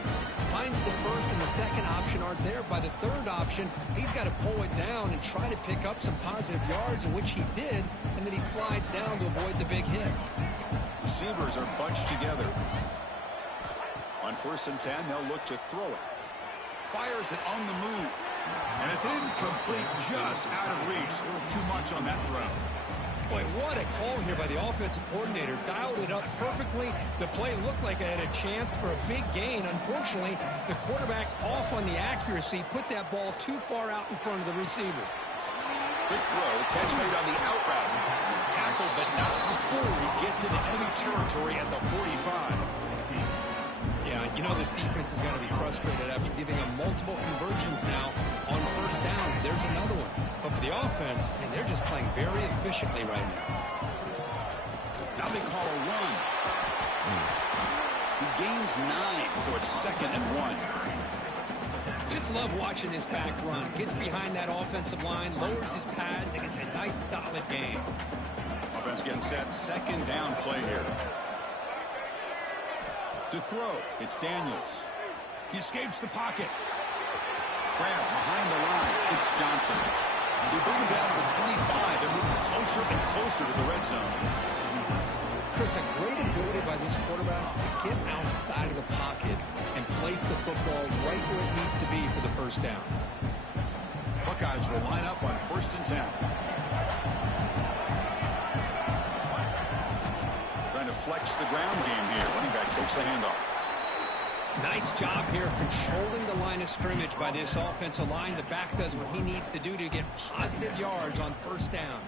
Finds the first and the second option aren't there. By the third option, he's got to pull it down and try to pick up some positive yards, in which he did, and then he slides down to avoid the big hit. Receivers are bunched together. On 1st and 10, they'll look to throw it. Fires it on the move. And it's incomplete, just out of reach. A little too much on that throw. Boy, what a call here by the offensive coordinator. Dialed it up perfectly. The play looked like it had a chance for a big gain. Unfortunately, the quarterback off on the accuracy, put that ball too far out in front of the receiver. Quick throw, catch made on the out route. Tackled, but not before he gets into enemy territory at the 45. Yeah, you know this defense is going to be frustrated after giving them multiple conversions now on 1st downs. There's another one. But for the offense, and they're just playing very efficiently right now. Now they call a run. He gains 9, so it's 2nd and 1. Just love watching this back run. Gets behind that offensive line, lowers his pads, and gets a nice solid game. Offense getting set. 2nd down play here. To throw, it's Daniels. He escapes the pocket. Grab behind the line. It's Johnson. They bring him down to the 25. They're moving closer and closer to the red zone. Chris, a great ability by this quarterback to get outside of the pocket and place the football right where it needs to be for the 1st down. Buckeyes will line up on 1st and 10. Trying to flex the ground game here. Running back takes the handoff. Nice job here of controlling the line of scrimmage by this offensive line. The back does what he needs to do to get positive yards on 1st down.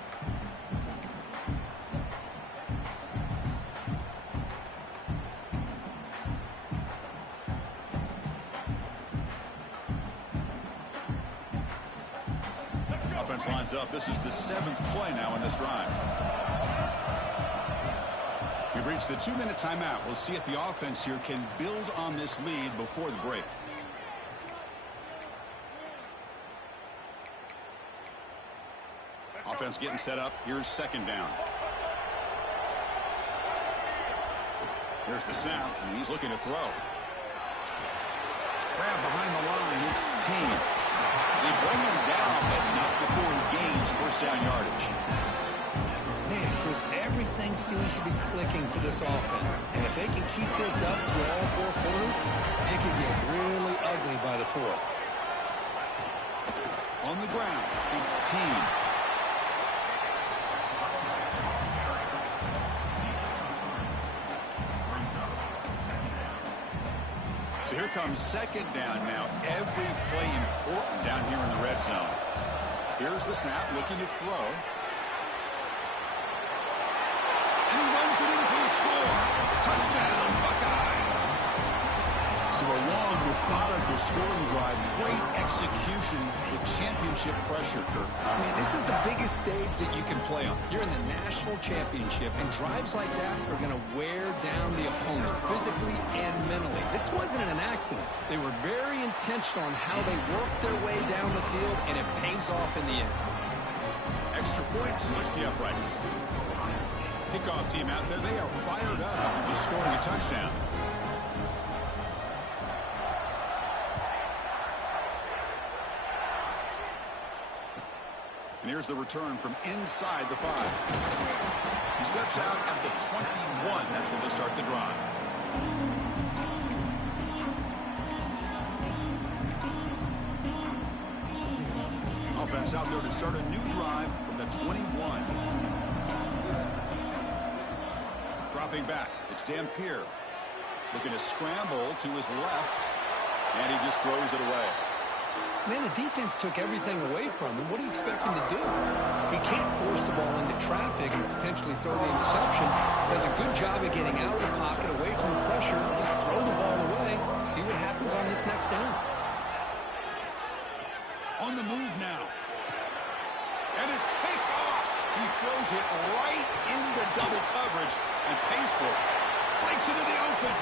Offense lines up. This is the 7th play now in this drive. We've reached the 2-minute timeout. We'll see if the offense here can build on this lead before the break. Offense getting set up. Here's 2nd down. Here's the snap, and he's looking to throw. Grab behind the line. It's Payne. They bring him down, but not before he gains 1st down yardage. Man, Chris, everything seems to be clicking for this offense. And if they can keep this up through all 4 quarters, it could get really ugly by the 4th. On the ground, it's Payne. So here comes 2nd down now. Every play important down here in the red zone. Here's the snap, looking to throw. And he runs it in for the score. Touchdown, Buckeyes. So a long, methodical scoring drive. Great execution with championship pressure, Kirk. Man, this is the biggest stage that you can play on. You're in the national championship, and drives like that are going to wear down the opponent physically and mentally. This wasn't an accident. They were very intentional on how they worked their way down the field, and it pays off in the end. Extra point splits the uprights. Kickoff team out there. They are fired up after just scoring a touchdown. And here's the return from inside the 5. He steps out at the 21. That's where they'll start the drive. Offense out there to start a new drive from the 21. Dropping back, it's Dampier. Looking to scramble to his left, and he just throws it away. Man, the defense took everything away from him. What do you expect him to do? He can't force the ball into traffic and potentially throw the interception. Does a good job of getting out of the pocket, away from the pressure. Just throw the ball away. See what happens on this next down. On the move now. And it's picked off. He throws it right into double coverage and pays for it. Breaks into the open.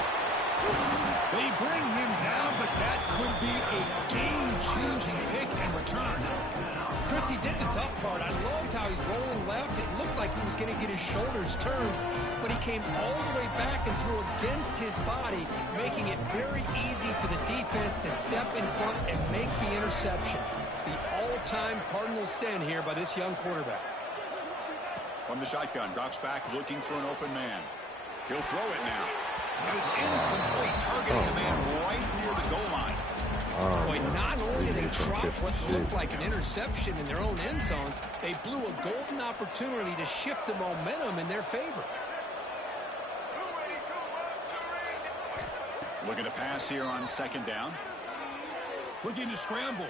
They bring him down, but that could be a game-changing pick and return. Chris, he did the tough part. I loved how he's rolling left. It looked like he was going to get his shoulders turned, but he came all the way back and threw against his body, making it very easy for the defense to step in front and make the interception. The all-time Cardinals sin here by this young quarterback. From the shotgun, drops back looking for an open man. He'll throw it now. And it's incomplete, targeting a man right near the goal line. Boy, not only did they drop what looked like an interception in their own end zone, they blew a golden opportunity to shift the momentum in their favor. Looking to pass here on second down. Looking to scramble.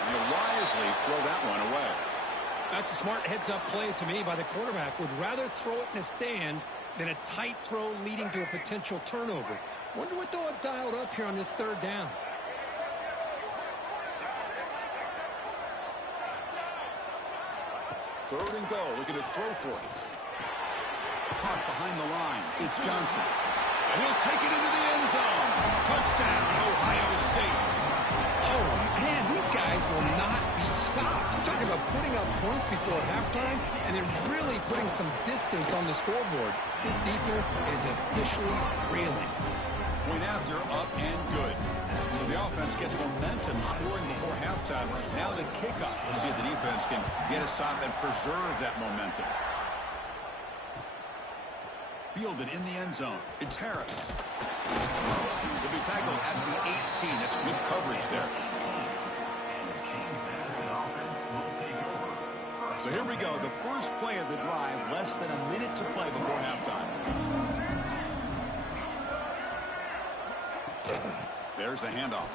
And he'll wisely throw that one away. That's a smart heads-up play to me by the quarterback. Would rather throw it in the stands than a tight throw leading to a potential turnover. Wonder what they'll have dialed up here on this third down. Third and goal, looking to throw for it. Caught behind the line. It's Johnson. And he'll take it into the end zone. Touchdown, Ohio State. Oh, man, these guys will not be stopped. You're talking about putting up points before halftime, and they're really putting some distance on the scoreboard. This defense is officially reeling. Point after, up and good. So the offense gets momentum, scoring before halftime. Now the kickoff. We'll see if the defense can get a stop and preserve that momentum. Fielded in the end zone. It's Harris. He'll be tackled at the 18. That's good coverage there. So here we go. The first play of the drive. Less than a minute to play before halftime. There's the handoff.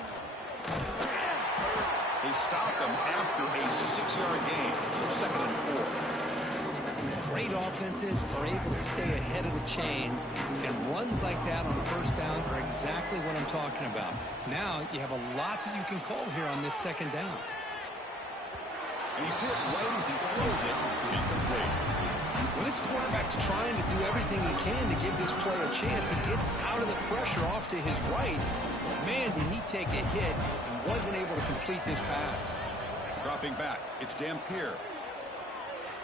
They stop him after a 6-yard gain. So second and 4. Great offenses are able to stay ahead of the chains, and runs like that on first down are exactly what I'm talking about. Now you have a lot that you can call here on this second down. And he's hit right as he throws it. Incomplete. Well, this quarterback's trying to do everything he can to give this play a chance. He gets out of the pressure off to his right. Man, did he take a hit and wasn't able to complete this pass. Dropping back, it's Dampier.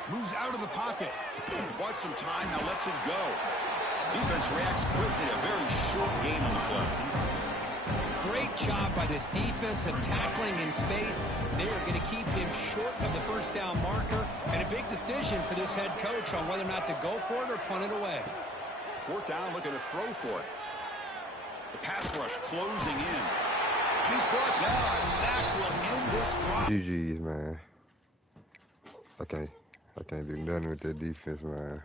Moves out of the pocket. Bought some time, now lets it go. Defense reacts quickly. A very short game on the play. Great job by this defensive tackling in space. They are going to keep him short of the first down marker. And a big decision for this head coach on whether or not to go for it or punt it away. Fourth down, looking to throw for it. The pass rush closing in. He's brought down. A sack will end this drive. GG's, man. I can't do nothing with that defense, man.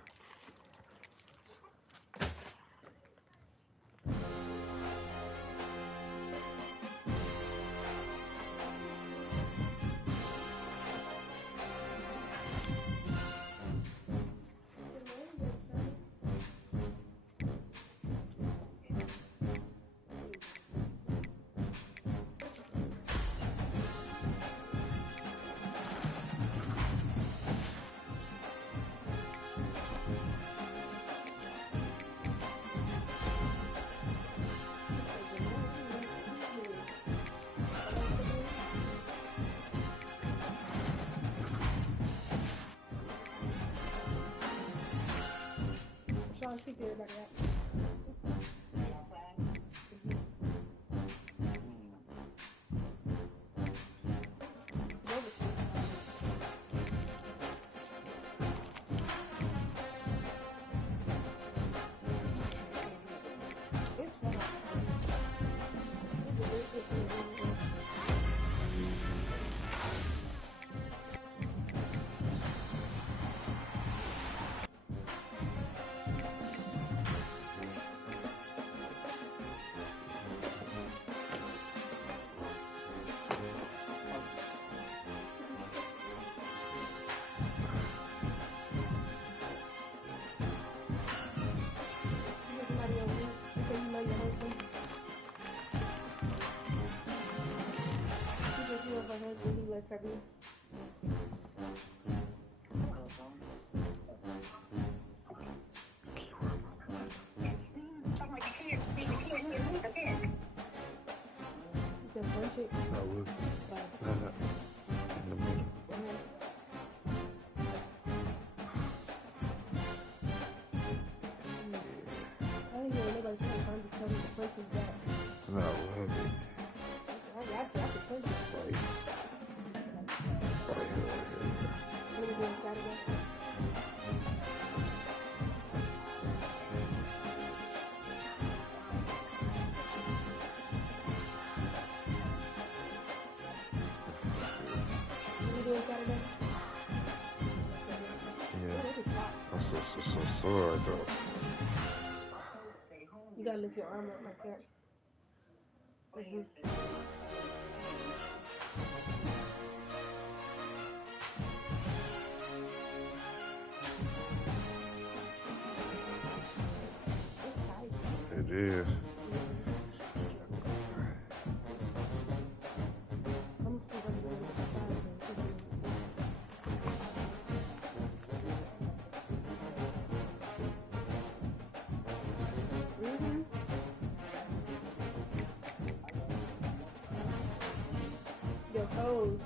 Kirby. You can punch it. I will. But, In the middle. I don't hear nobody trying to tell me to punch his back. No, I love it. I can punch it. Fight. Fight hell yeah. What are we doing Saturday? What are we doing Saturday? Yeah. Oh, this is hot. I'm so sore though. You gotta lift your arm up like that. It's tight. It is. I'm still gonna go to the side and your toes.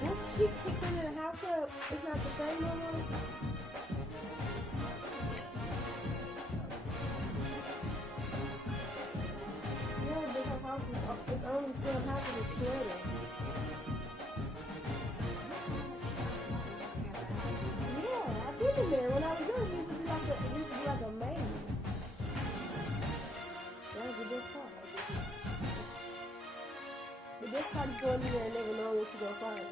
What she kicking in the house up? It's not the same no more. Yeah, but her house is it's only still happening in Florida. Yeah, I've been in there when I was young. It used to be like a maze. That was the best part. The best part is going in there and never knowing what you're gonna find.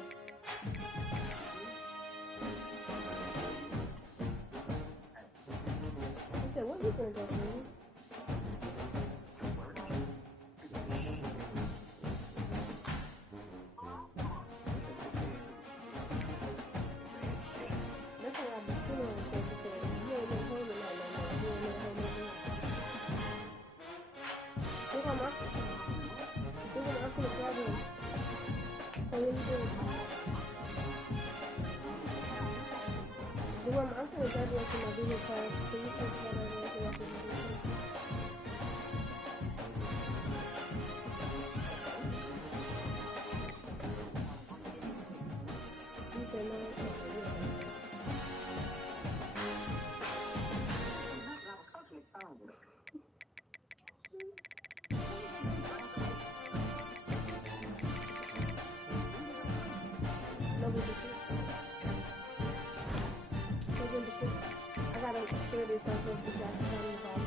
I said, what are you gonna go for? That's what I've been feeling with this because you ain't never heard me like that, man. You ain't never heard me like that. Look at my uncle and brother. So what you doing? The one my uncle and brother was in my video class. So you think about that and what you do? You said no. Nobody did. Nobody did. I gotta share this stuff with you guys. Tell me about it.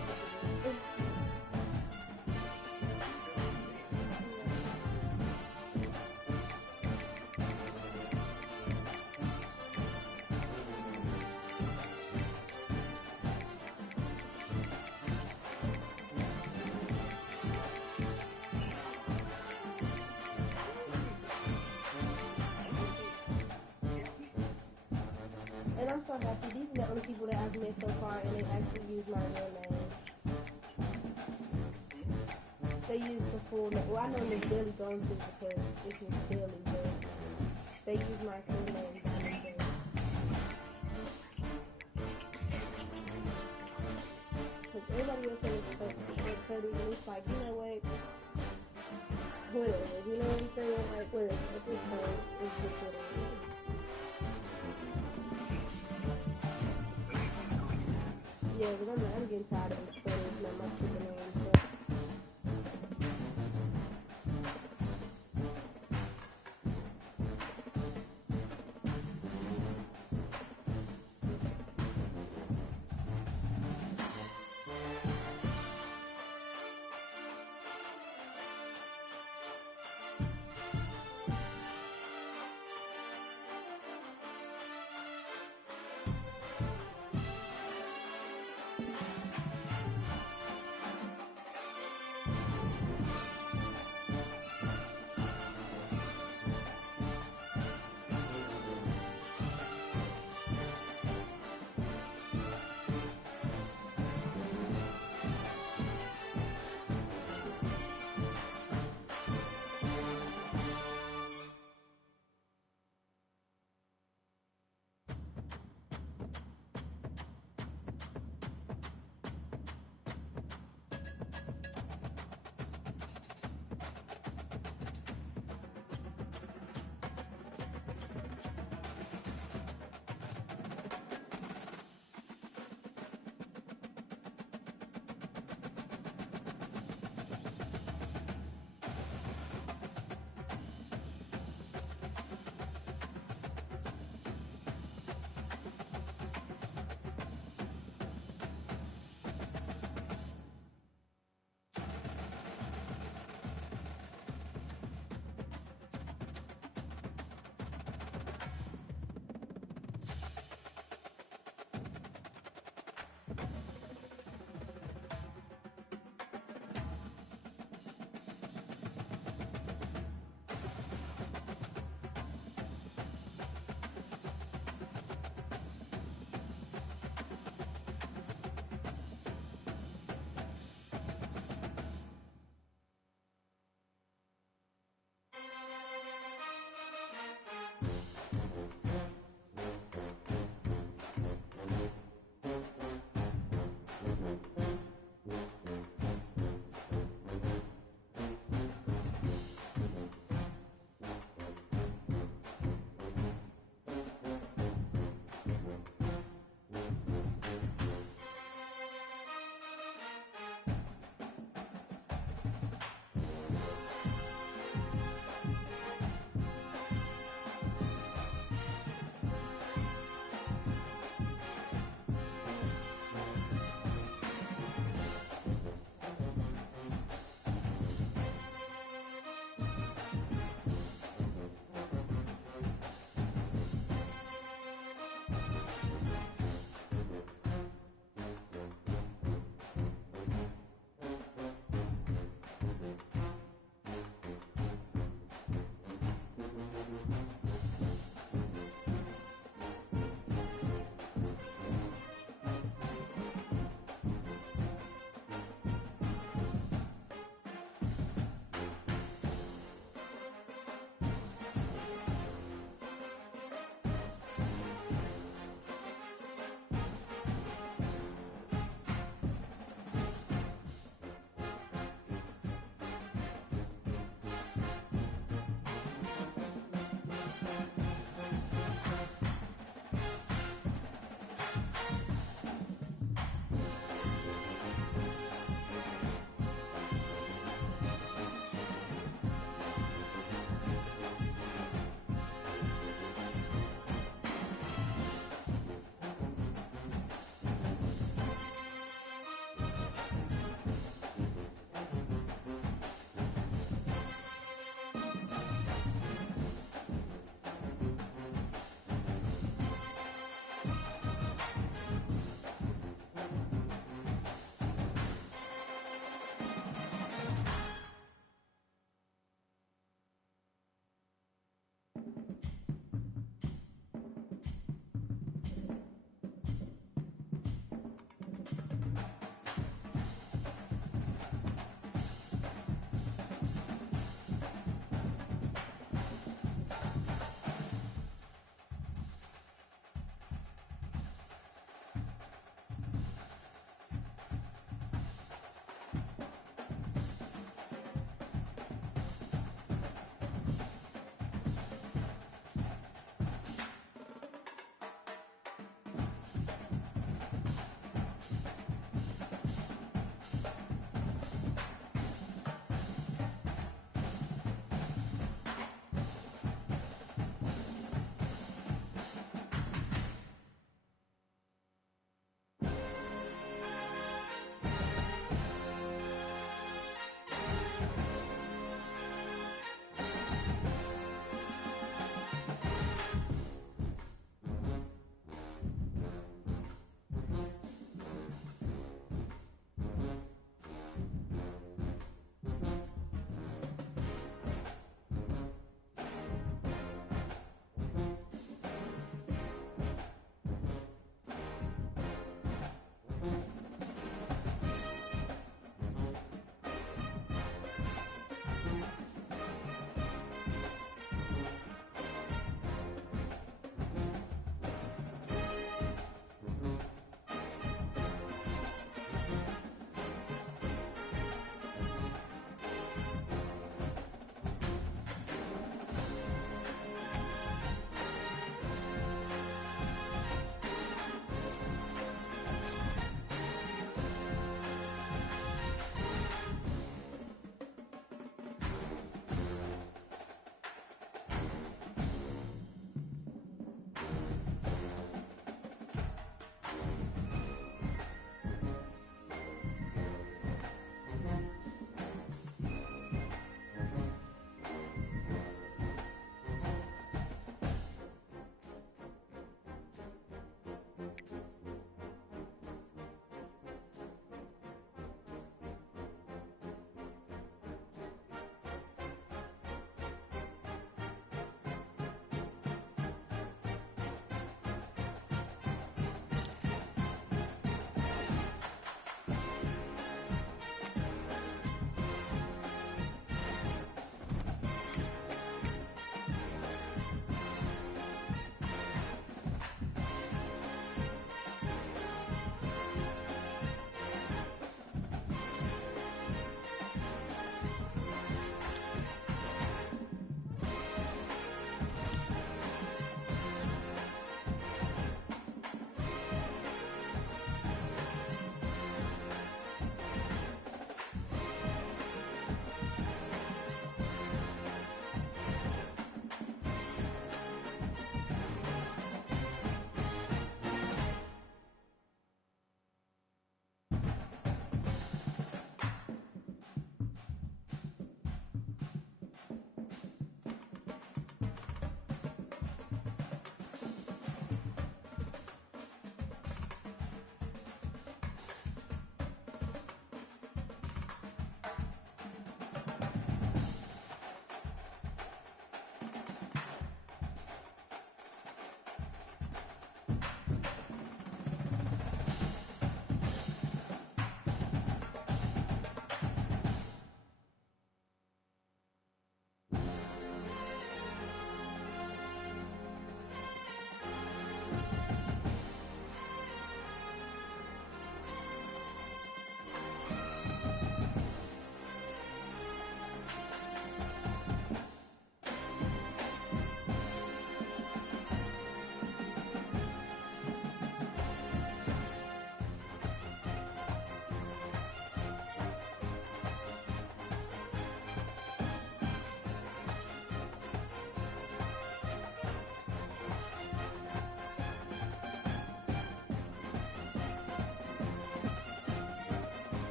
And I'm so happy. These are the only people that I've met so far, and they actually use my real name. They use the full name. Well, I know Miss Billy Jones is because it's Miss Billy, but they use my full name. Because everybody else is Cuddy, and it's like, you know what? Whatever. You know what I'm saying? Like, whatever. At this point, it's just whatever. Yeah, but I'm getting tired of this story. It's not my chicken name, so.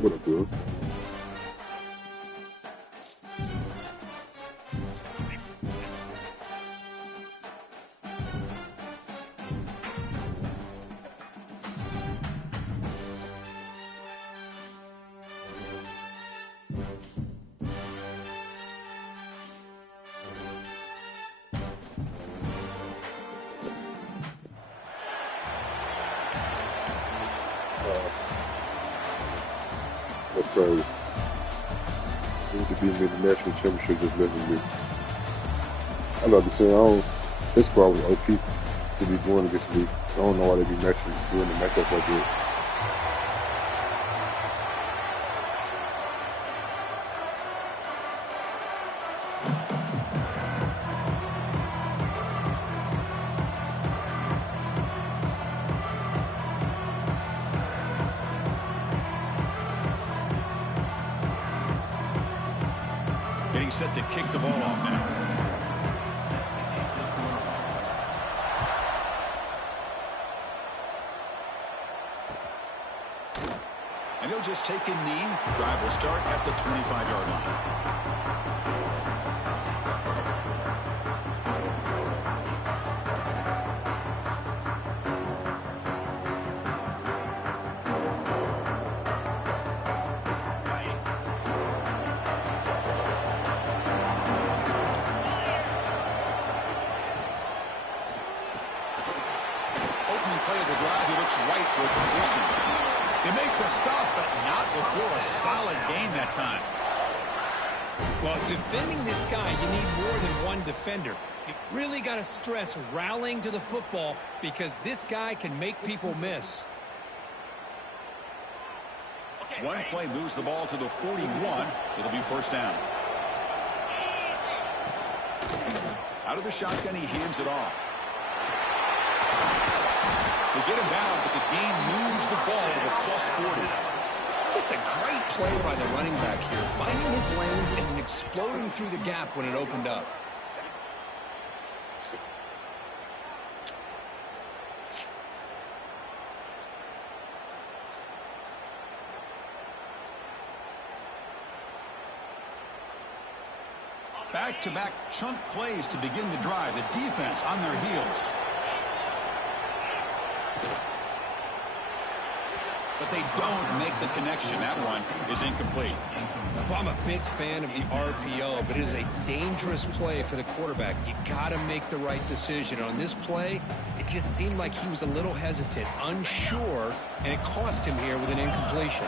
What up, Bills? That's crazy. He to be in the national championship just letting me. I love to say, this squad was OP to be going against me. I don't know why they be matching doing the matchup like this. Getting set to kick the ball off now. And he'll just take a knee. Drive will start at the 25-yard line. Right for a completion. They make the stop, but not before a solid gain that time. Well, defending this guy, you need more than one defender. You really got to stress rallying to the football because this guy can make people miss. One play moves the ball to the 41. It'll be first down. Out of the shotgun, he hands it off. They get him down, but the gain moves the ball to the +40. Just a great play by the running back here, finding his lanes and then exploding through the gap when it opened up. Back-to-back chunk plays to begin the drive. The defense on their heels. But they don't make the connection. That one is incomplete. Well, I'm a big fan of the RPO, but it is a dangerous play for the quarterback. You got to make the right decision. On this play, it just seemed like he was a little hesitant, unsure, and it cost him here with an incompletion.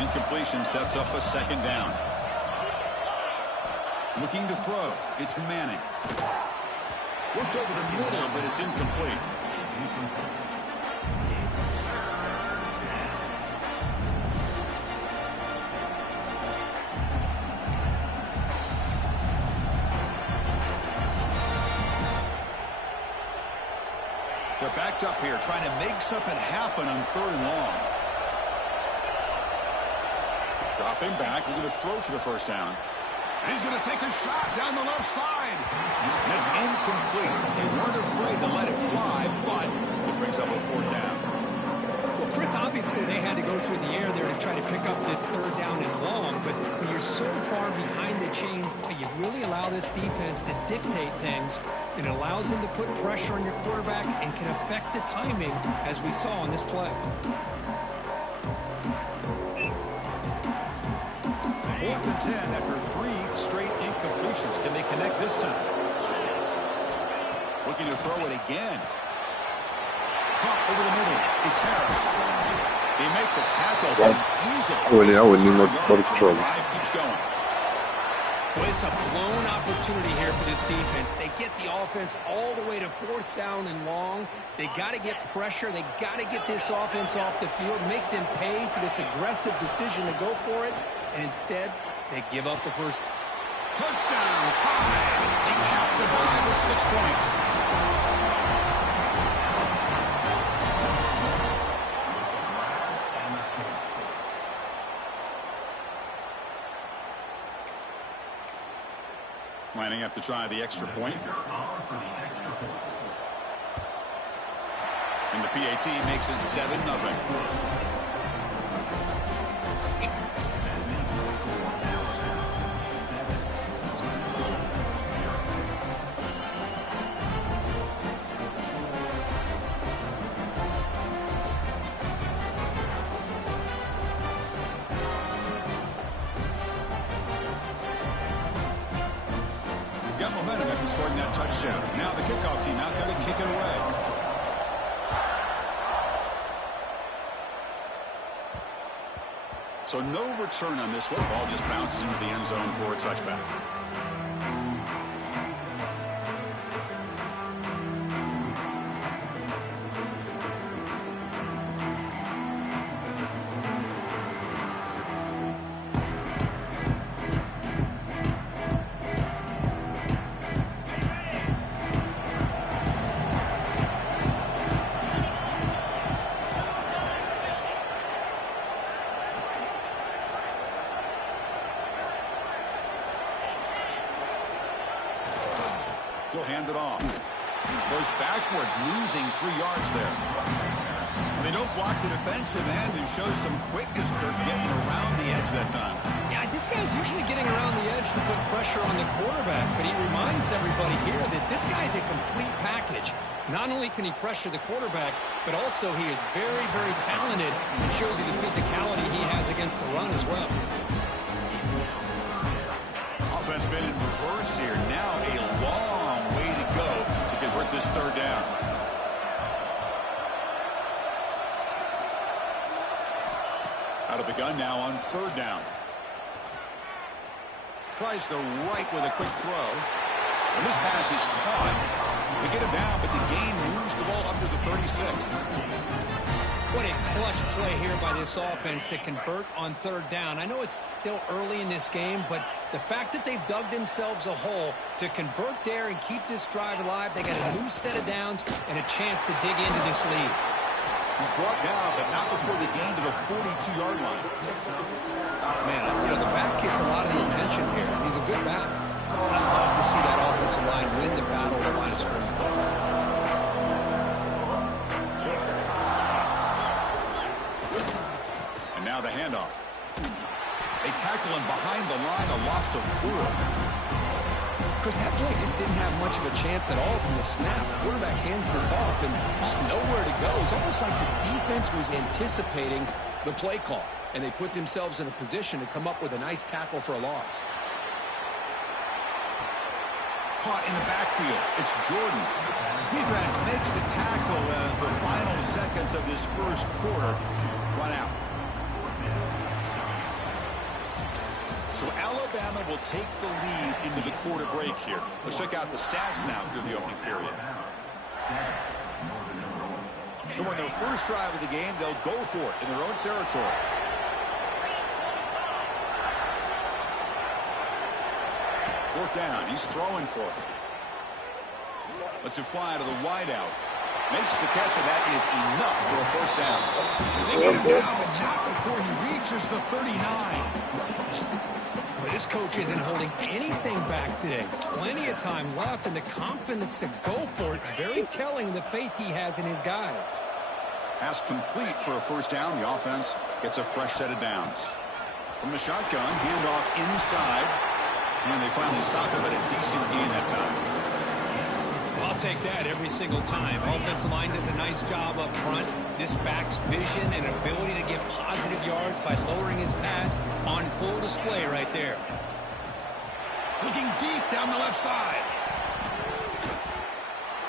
Incompletion sets up a second down. Looking to throw. It's Manning. Worked over the middle, but it's incomplete. They're backed up here, trying to make something happen on 3rd and long. Dropping back, looking to throw for the first down. And he's going to take a shot down the left side. And it's incomplete. They weren't afraid to let it fly, but it brings up a 4th down. Well, Chris, obviously they had to go through the air there to try to pick up this 3rd down and long, but when you're so far behind the chains, you really allow this defense to dictate things. It allows them to put pressure on your quarterback and can affect the timing, as we saw on this play. 4th and 10 after 3 straight incompletions. Can they connect this time? Looking to throw it again. Pump over the middle. It's Harris. They make the tackle easily. I wouldn't even know the control. Drive keeps going. Well, it's a blown opportunity here for this defense. They get the offense all the way to 4th down and long. They got to get pressure. They got to get this offense off the field, make them pay for this aggressive decision to go for it. And instead, they give up the first. Touchdown, tie. They count the drive as 6 points. Lining up to try the extra point. And the PAT makes it 7-0. Got momentum after scoring that touchdown. Now the kickoff team out there to kick it away. So no return on this one. Ball just bounces into the end zone for a touchback. He'll hand it off. Goes backwards, losing 3 yards there. They don't block the defensive end and show some quickness, Kirk, getting around the edge that time. Yeah, this guy's usually getting around the edge to put pressure on the quarterback, but he reminds everybody here that this guy's a complete package. Not only can he pressure the quarterback, but also he is very, very talented and shows you the physicality he has against the run as well. Offense been in reverse here. Now a long way to go to convert this third down. Out of the gun now on third down. Tries the right with a quick throw. And this pass is caught. They get him down, but the gain moves the ball up to the 36. What a clutch play here by this offense to convert on third down. I know it's still early in this game, but the fact that they've dug themselves a hole to convert there and keep this drive alive, they got a new set of downs and a chance to dig into this lead. He's brought down, but not before the gain to the 42-yard line. Man, the back gets a lot of the attention here. He's a good back. I love to see that offensive line win the battle at the line of scrimmage. Now the handoff. They tackle him behind the line, a loss of 4. Chris, that play just didn't have much of a chance at all from the snap. The quarterback hands this off and there's nowhere to go. It's almost like the defense was anticipating the play call, and they put themselves in a position to come up with a nice tackle for a loss. Caught in the backfield. It's Jordan. Defense makes the tackle as the final seconds of this first quarter run out. So Alabama will take the lead into the quarter break here. Let's check out the stats now through the opening period. So on their first drive of the game, they'll go for it in their own territory. Fourth down. He's throwing for it. Lets it fly to the wideout. Makes the catch, and that is enough for a first down. They get him down, but not before he reaches the 39. This coach isn't holding anything back today. Plenty of time left, and the confidence to go for it is very telling of the faith he has in his guys. Pass complete for a first down. The offense gets a fresh set of downs. From the shotgun, handoff inside. And they finally stop him at a decent gain that time. I'll take that every single time. Offensive line does a nice job up front. This back's vision and ability to get positive yards by lowering his pads on full display right there. Looking deep down the left side.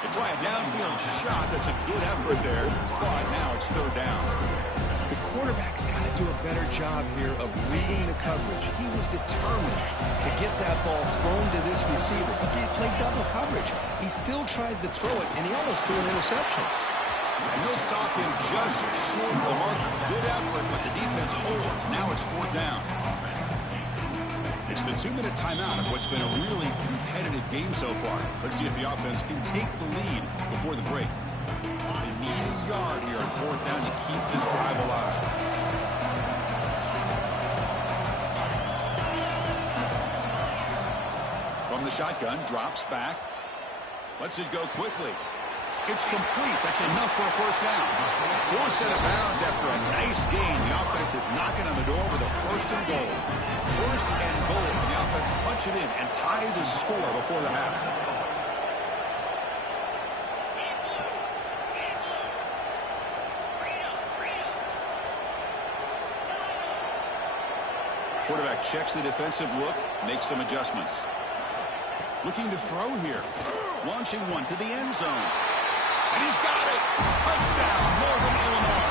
They try a downfield shot. That's a good effort there. It's caught. Now it's third down. The quarterback's got to do a better job here of reading the coverage. He was determined to get that ball thrown to this receiver, but they played double coverage. He still tries to throw it, and he almost threw an interception. And he'll stop him just short of the mark. Good effort, but the defense holds. Now it's fourth down. It's the 2-minute timeout of what's been a really competitive game so far. Let's see if the offense can take the lead before the break. They need a yard here on fourth down to keep this drive alive. From the shotgun, drops back. Lets it go quickly. It's complete. That's enough for a first down. Forced out of bounds after a nice gain. The offense is knocking on the door with a first and goal. First and goal. And the offense punch it in and tie the score before the half. Quarterback checks the defensive look, makes some adjustments. Looking to throw here. Launching one to the end zone. And he's got it. Touchdown, Northern Illinois.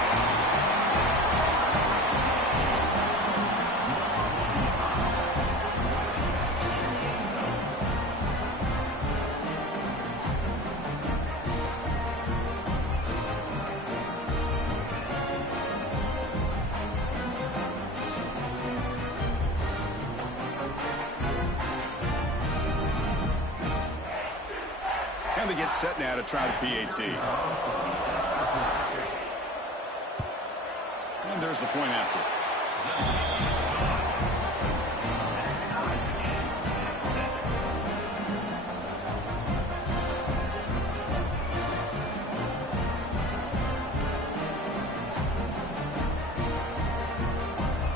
And they get set now to try the PAT. And there's the point after.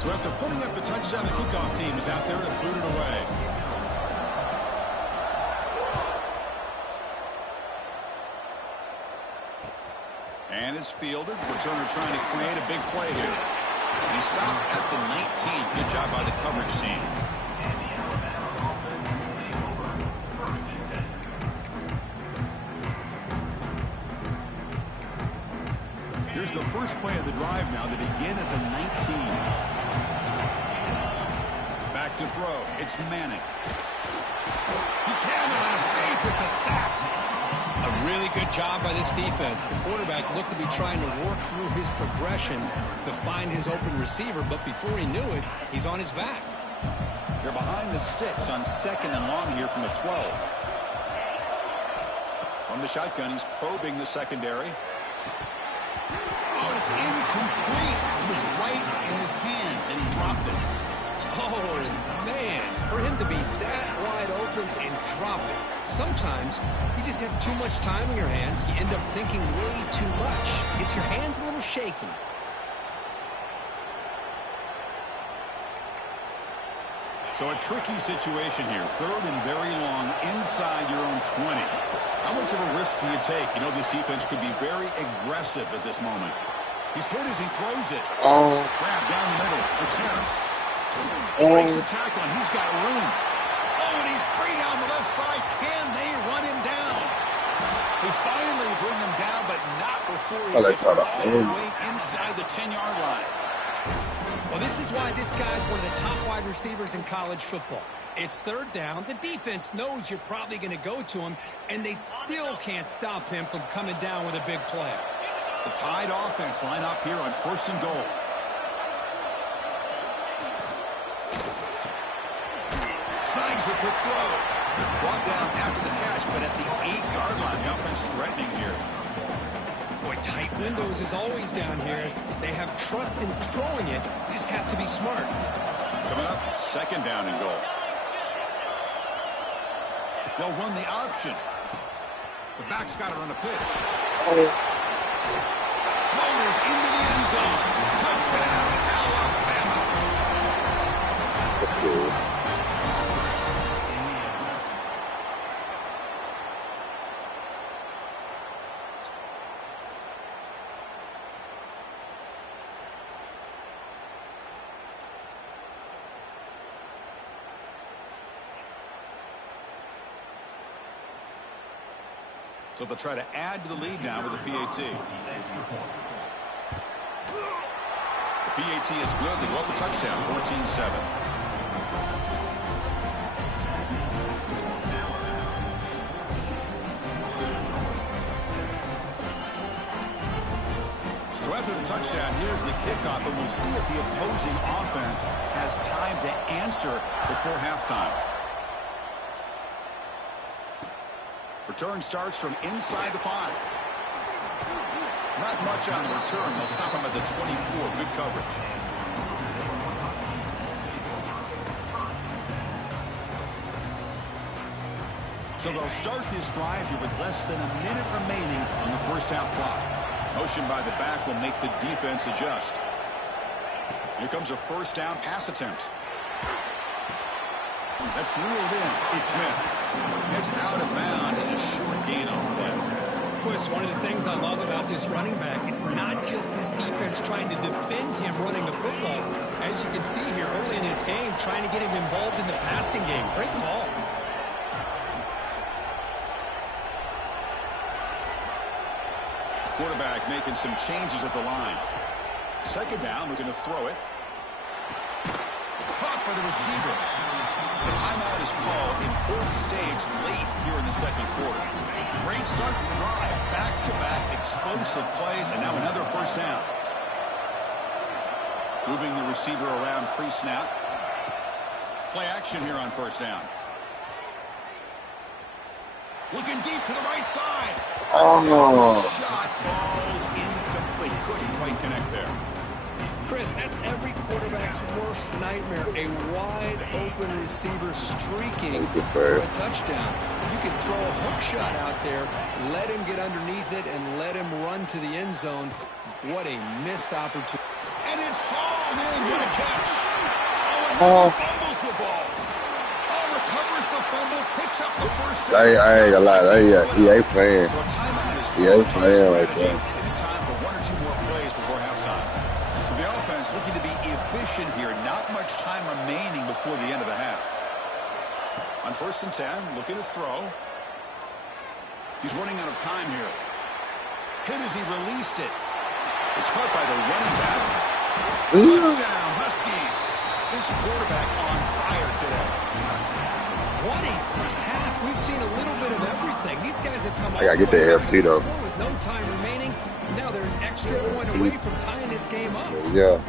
So after putting up the touchdown, the kickoff team is out there to boot it away. And it's fielded. Returner trying to create a big play here. And he stopped at the 19. Good job by the coverage team. Here's the first play of the drive now. They begin at the 19. Back to throw. It's Manning. He cannot escape. It's a sack. A really good job by this defense. The quarterback looked to be trying to work through his progressions to find his open receiver, but before he knew it, he's on his back. They're behind the sticks on 2nd and long here from the 12. From the shotgun, he's probing the secondary. Oh, it's incomplete. It was right in his hands, and he dropped it. Oh, man, for him to be that wide open and drop it. Sometimes you just have too much time in your hands. You end up thinking way too much. Gets your hands a little shaky. So a tricky situation here. 3rd and very long inside your own 20. How much of a risk do you take? You know, this defense could be very aggressive at this moment. He's hit as he throws it. Grab down the middle. It's Harris. Breaks the tackle, and he's got room. Oh, and he's free down the left side. Can they run him down? They finally bring him down, but not before he gets all the way inside the 10-yard line. Well, this is why this guy's one of the top wide receivers in college football. It's 3rd down. The defense knows you're probably going to go to him, and they still can't stop him from coming down with a big play. The Tide offense line up here on 1st and goal. Snags the quick throw. Brought down after the catch, but at the 8-yard line, the offense threatening here. Boy, tight windows is always down here. They have trust in throwing it. You just have to be smart. Coming up, 2nd down and goal. They'll run the option. The back's got to run a pitch. Floaters into the end zone. Touchdown, Alabama. That's cool. So they'll try to add to the lead now with the PAT. The PAT is good. They go up the touchdown, 14-7. So after the touchdown, here's the kickoff, and we'll see if the opposing offense has time to answer before halftime. Return starts from inside the 5. Not much on the return. They'll stop him at the 24. Good coverage. So they'll start this drive here with less than a minute remaining on the first half clock. Motion by the back will make the defense adjust. Here comes a first down pass attempt. That's reeled in. It's Smith. It's out of bounds. It's a short gain on the play. It's one of the things I love about this running back. It's not just this defense trying to defend him running the football. As you can see here early in his game, trying to get him involved in the passing game. Great call. Quarterback making some changes at the line. Second down, we're going to throw it. Caught by the receiver. The timeout is called. Important stage late here in the second quarter. Great start to the drive. Back-to-back explosive plays, and now another first down. Moving the receiver around pre-snap. Play action here on first down. Looking deep to the right side. Oh. Shot falls incomplete. Couldn't quite connect there. Chris, that's every quarterback's worst nightmare. A wide-open receiver streaking for a touchdown. You could throw a hook shot out there, let him get underneath it, and let him run to the end zone. What a missed opportunity. And it's hauled in. What a catch. Oh, and he fumbles the ball. Oh, recovers the fumble, picks up the first down. I ain't gonna lie. He ain't playing. So a timeout is He ain't playing right strategy. there. Maybe time for one or two more plays before halftime. So the offense looking to be efficient here. Not much time remaining before the end of the half. On 1st and 10, looking to throw. He's running out of time here. Hit as he released it. It's caught by the running back. Touchdown, Huskies. This quarterback on fire today. What a first half. We've seen a little bit of everything. These guys have come I gotta get the LT though. with no time remaining. Now they're an extra point away from tying this game up. Yeah.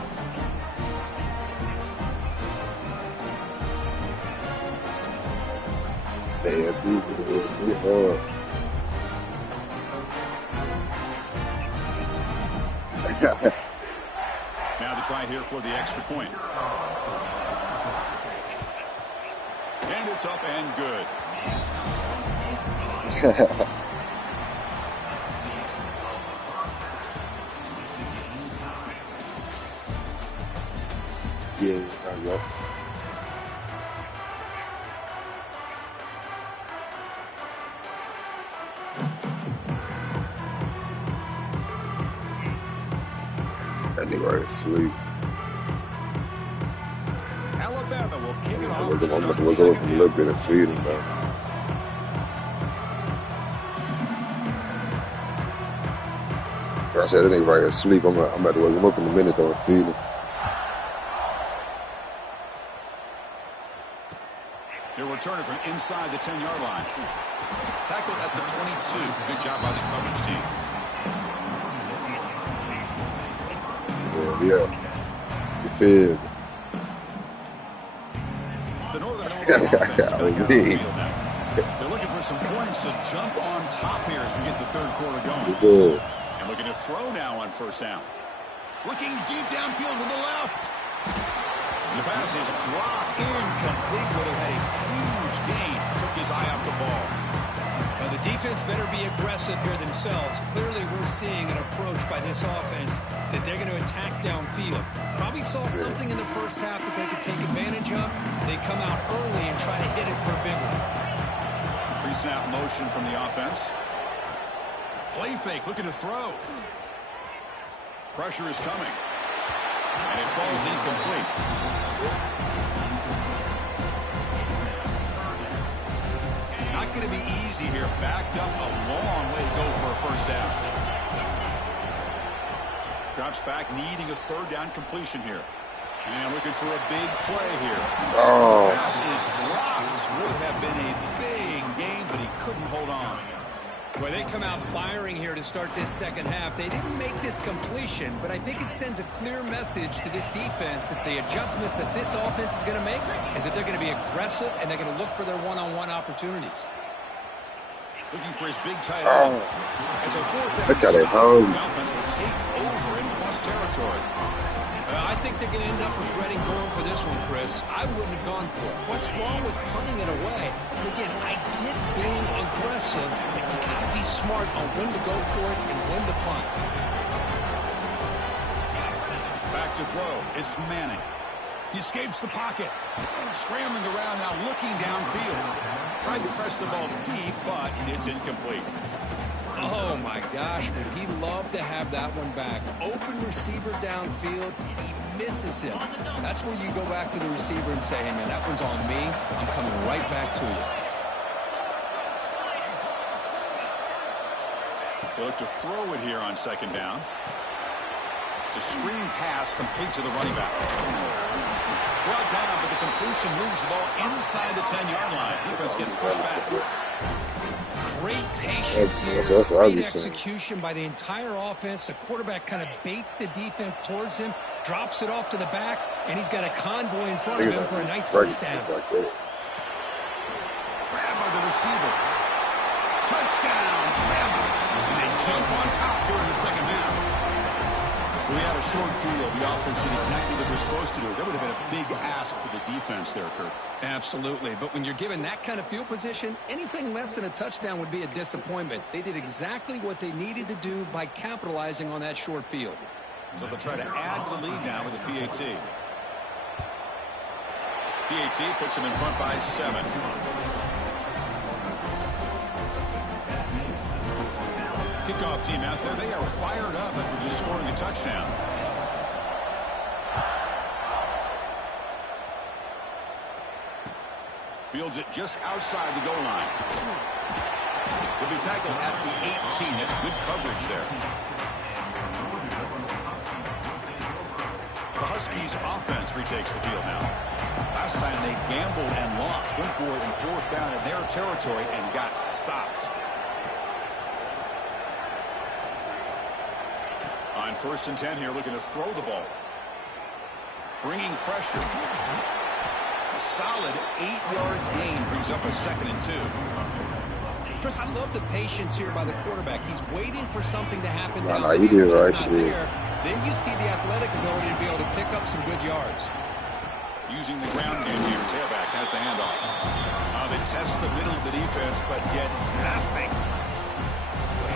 Now the try here for the extra point. And it's up and good. Yeah, there you go. That nigga right asleep. Alabama will kick it off. I'm about to look over a little bit and feed him though. I said that nigga right asleep. I'm about to wake him up in a minute though and feed him. They're returning from inside the 10-yard line. Tackled at the 22. Good job by the coverage team. Yeah. You fed. The Northern Illinois offense is back out on the field now. They're looking for some points to jump on top here as we get the third quarter going. Good. And looking to throw now on first down. Looking deep downfield to the left. And the pass is dropped incomplete. Would have had a huge gain. Took his eye off the ball. Well, the defense better be aggressive here themselves. Clearly, we're seeing an approach by this offense that they're going to attack downfield. Probably saw something in the first half that they could take advantage of. They come out early and try to hit it for a big one. Pre-snap motion from the offense. Play fake, looking to throw. Pressure is coming. And it falls incomplete. Not going to be easy here. Backed up a long way to go for a first down. Drops back, needing a third down completion here. And looking for a big play here. Oh. Pass is dropped. Would have been a big gain, but he couldn't hold on. Well, they come out firing here to start this second half. They didn't make this completion, but I think it sends a clear message to this defense that the adjustments that this offense is going to make is that they're going to be aggressive and they're going to look for their one-on-one opportunities. Looking for his big tight end. It's a fourth down. Look at it, home. The offense will take over in plus territory. I think they're going to end up regretting going for this one, Chris. I wouldn't have gone for it. What's wrong with punting it away? And again, I get being aggressive, but you got to be smart on when to go for it and when to punt. Back to throw. It's Manning. He escapes the pocket. Scrambling around now, looking downfield. Tried to press the ball deep, but it's incomplete. Oh, my gosh, would he love to have that one back. Open receiver downfield, and he misses him. That's where you go back to the receiver and say, hey, man, that one's on me. I'm coming right back to you. They look to throw it here on second down. It's a screen pass complete to the running back. Brought down, but the completion moves the ball inside the 10-yard line. Defense getting pushed back. Great patience here. That's what I Great was saying. execution by the entire offense. The quarterback kind of baits the defense towards him, drops it off to the back, and he's got a convoy in front of him for a nice first down. Grabbed by the receiver. Touchdown, Bama. And they jump on top here in the second half. We had a short field. The offense did exactly what they're supposed to do. That would have been a big ask for the defense there, Kurt. Absolutely. But when you're given that kind of field position, anything less than a touchdown would be a disappointment. They did exactly what they needed to do by capitalizing on that short field. So they'll try to add to the lead now with a PAT. PAT puts them in front by 7. Kickoff team out there. They are fired up after just scoring a touchdown. Fields it just outside the goal line. Will be tackled at the 18. That's good coverage there. The Huskies offense retakes the field now. Last time they gambled and lost. Went for it in fourth down in their territory and got stopped. On 1st and 10 here, looking to throw the ball. Bringing pressure. A solid 8-yard gain brings up a 2nd and 2. Chris, I love the patience here by the quarterback. He's waiting for something to happen down He did when right. it's not there. Then you see the athletic ability to be able to pick up some good yards. Using the ground game here, tailback has the handoff. They test the middle of the defense, but get nothing.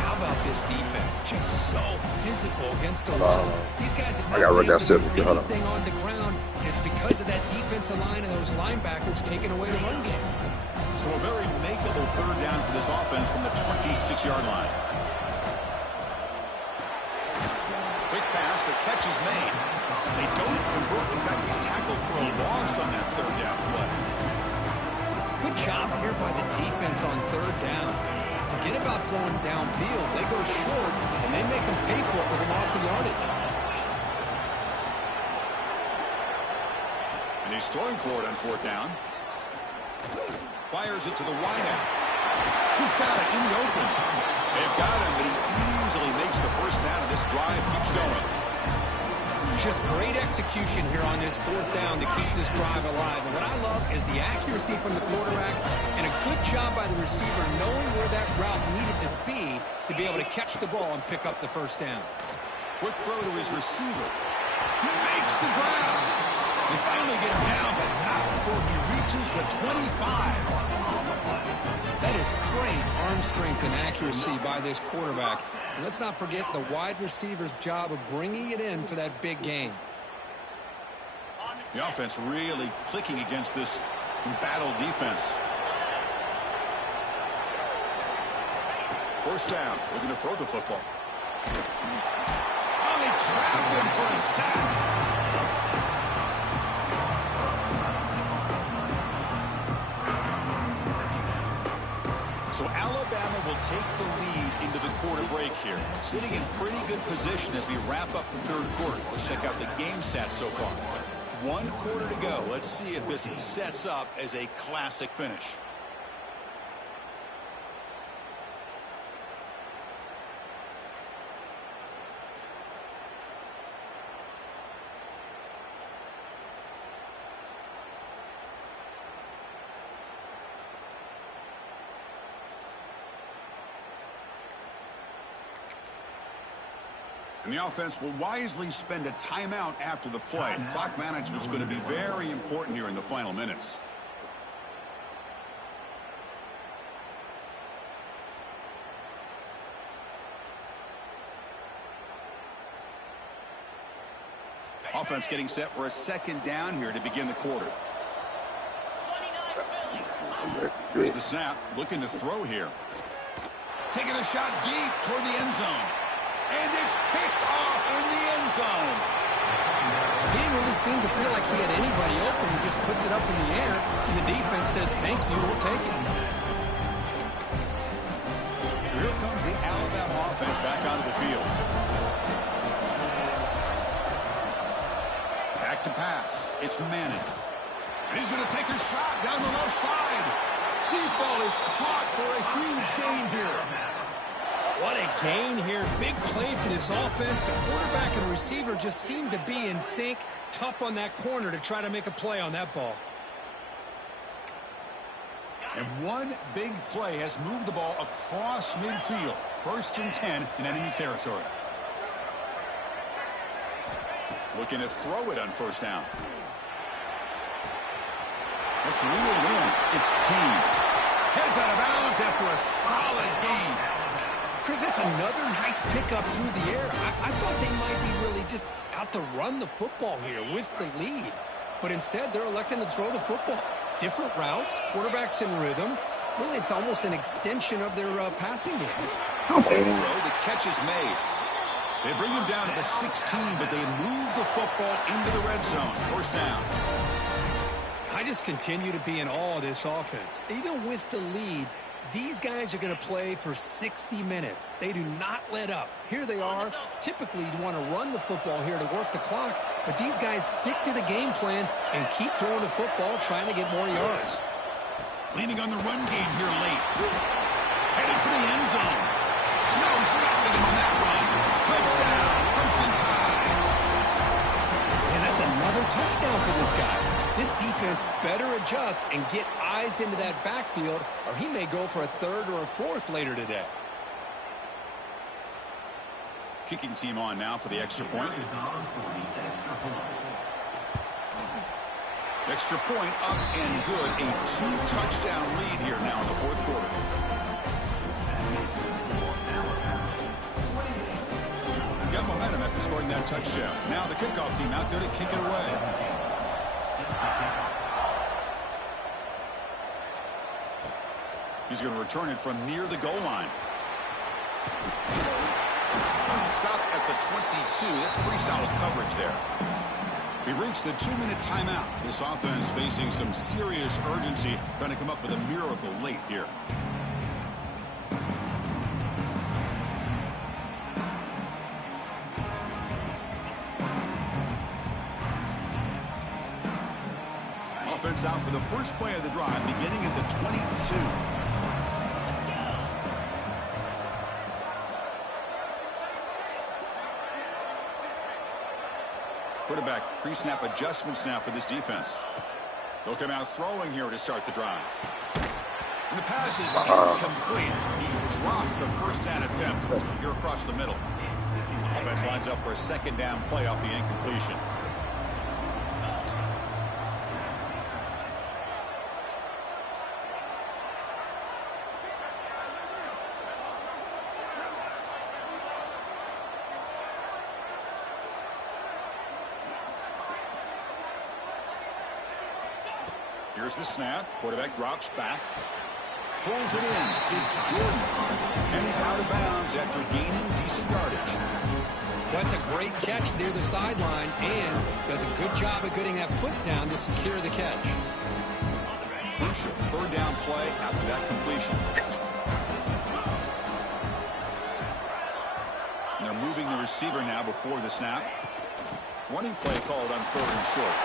How about this defense? Just so physical against the run. These guys have I got not right been down able to do 7. anything on the ground. And it's because of that defensive line and those linebackers taking away the run game. So a very makeable 3rd down for this offense from the 26-yard line. Quick pass, the catch is made. They don't convert. In fact, he's tackled for a loss on that 3rd down play. Good job here by the defense on 3rd down. Forget about throwing downfield. They go short, and they make them pay for it with a loss of yardage. And he's throwing for it on 4th down. Fires it to the wideout. He's got it in the open. They've got him, but he easily makes the 1st down, and this drive keeps going. Just great execution here on this 4th down to keep this drive alive. And what I love is the accuracy from the quarterback and a good job by the receiver knowing where that route needed to be able to catch the ball and pick up the 1st down. Quick throw to his receiver. He makes the ground. They finally get him down, but not before he reaches the 25. That is great arm strength and accuracy by this quarterback. And let's not forget the wide receiver's job of bringing it in for that big gain. The offense really clicking against this embattled defense. 1st down, looking to throw the football. Oh, they trapped him for a sack. So Alabama will take the lead into the quarter break here. Sitting in pretty good position as we wrap up the 3rd quarter. Let's check out the game stats so far. 1 quarter to go. Let's see if this sets up as a classic finish. And the offense will wisely spend a timeout after the play. Clock management's going to be very important here in the final minutes. Offense getting set for a second down here to begin the quarter. Here's the snap, looking to throw here. Taking a shot deep toward the end zone. And it's picked off in the end zone. He didn't really seem to feel like he had anybody open. He just puts it up in the air, and the defense says, thank you, we'll take it. So here comes the Alabama offense back onto the field. Back to pass. It's Manning. And he's going to take a shot down the left side. Deep ball is caught for a huge gain here. What a gain here. Big play for this offense. The quarterback and receiver just seem to be in sync. Tough on that corner to try to make a play on that ball. And one big play has moved the ball across midfield. 1st and 10 in enemy territory. Looking to throw it on 1st down. Let's reel in. It's Payne. Heads out of bounds after a solid gain. Chris, that's another nice pickup through the air. I thought they might be really just out to run the football here with the lead. But instead, they're electing to throw the football. Different routes, quarterbacks in rhythm. Really, it's almost an extension of their passing game. The catch is made. They bring him down to the 16, but they move the football into the red zone. 1st down. I just continue to be in awe of this offense. Even with the lead, these guys are going to play for 60 minutes. They do not let up. Here they are. Typically, you want to run the football here to work the clock, but these guys stick to the game plan and keep throwing the football, trying to get more yards. Leaning on the run game here late. Headed for the end zone. No stopping him on that run. Touchdown, Crimson Tide. And that's another touchdown for this guy. This defense better adjust and get eyes into that backfield, or he may go for a 3rd or a 4th later today. Kicking team on now for the extra point. Extra point up and good. A 2-touchdown lead here now in the 4th quarter. Got momentum after scoring that touchdown. Now the kickoff team out there to kick it away. He's going to return it from near the goal line. Stop at the 22. That's pretty solid coverage there. We've reached the 2-minute timeout. This offense facing some serious urgency, trying to come up with a miracle late here. Offense out for the first play of the drive, beginning at the 22. Quarterback pre-snap adjustments now for this defense. They'll come out throwing here to start the drive. And the pass is incomplete. He dropped the 1st down attempt here across the middle. Offense lines up for a 2nd down play off the incompletion. Here's the snap. Quarterback drops back. Pulls it in. It's Jordan. And he's out of bounds after gaining decent yardage. That's a great catch near the sideline and does a good job of getting that foot down to secure the catch. Crucial 3rd down play after that completion. And they're moving the receiver now before the snap. Running play called on 3rd and short.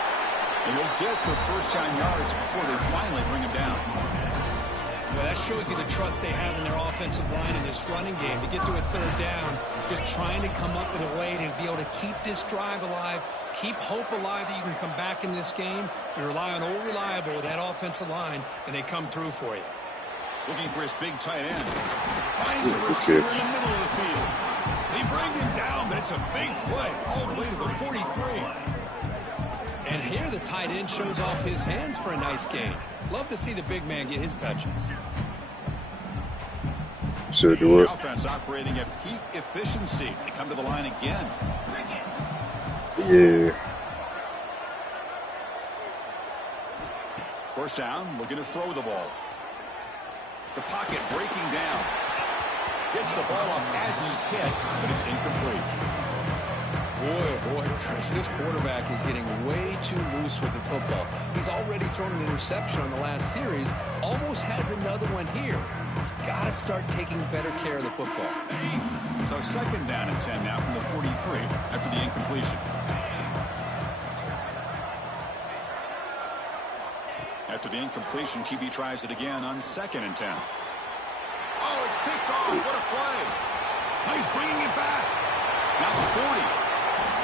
And he'll get for 1st down yards before they finally bring him down. Well, that shows you the trust they have in their offensive line in this running game. To get to a 3rd down, just trying to come up with a way to be able to keep this drive alive, keep hope alive that you can come back in this game. You rely on Old Reliable with that offensive line, and they come through for you. Looking for his big tight end. Finds a receiver in the middle of the field. They bring him down, but it's That's a big play all the way to the 43. And here the tight end shows off his hands for a nice gain. Love to see the big man get his touches. Should do The it. offense operating at peak efficiency. They come to the line again. Yeah. First down, looking to throw the ball. The pocket breaking down. Gets the ball off as he's hit, but it's incomplete. Boy, oh boy, Chris, this quarterback is getting way too loose with the football. He's already thrown an interception on the last series, almost has another one here. He's got to start taking better care of the football. So second down and 10 now from the 43 after the incompletion. After the incompletion, QB tries it again on second and 10. Oh, it's picked off. What a play. Oh, he's bringing it back. Now the 40.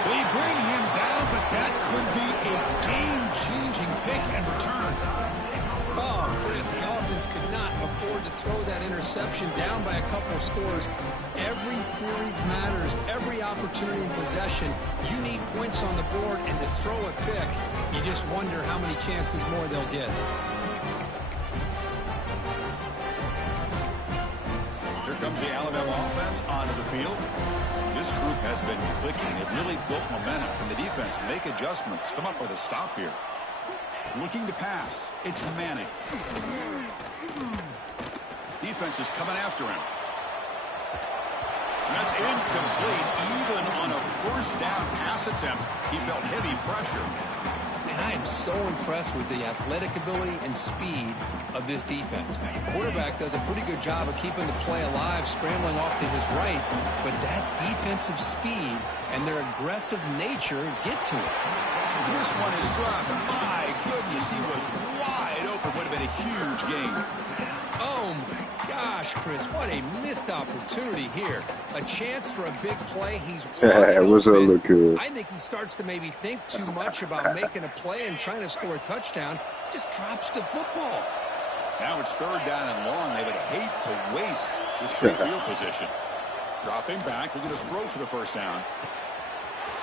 They bring him down, but that could be a game-changing pick and return. Oh, Chris, the offense could not afford to throw that interception down by a couple of scores. Every series matters. Every opportunity in possession. You need points on the board, and to throw a pick, you just wonder how many chances more they'll get. Here comes the Alabama offense onto the field. This group has been clicking. It really built momentum. Can the defense make adjustments? Come up with a stop here. Looking to pass. It's Manning. Defense is coming after him. That's incomplete. Even on a first down pass attempt, he felt heavy pressure. And I am so impressed with the athletic ability and speed of this defense. The quarterback does a pretty good job of keeping the play alive, scrambling off to his right, but that defensive speed and their aggressive nature get to him. This one is dropped. My goodness, he was wide open. Would have been a huge gain. Oh, my gosh, Chris, what a missed opportunity here. A chance for a big play. He's wide What's up, open. look good? I think he starts to maybe think too much about making a play and trying to score a touchdown. Just drops the football. Now it's third down and long. They would hate to waste this great field position. Dropping back, looking to throw for the first down.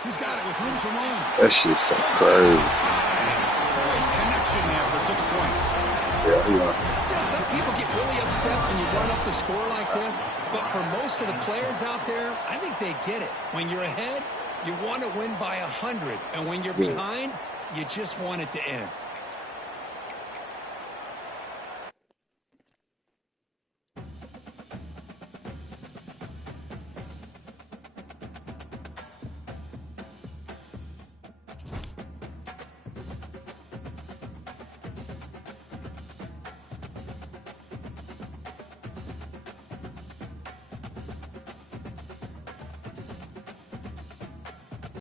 He's got it with room to run. That shit's so crazy. Great connection there for 6 points. Yeah. You know, some people get really upset when you run up the score like this, but for most of the players out there, I think they get it. When you're ahead, you want to win by 100, and when you're behind, you just want it to end.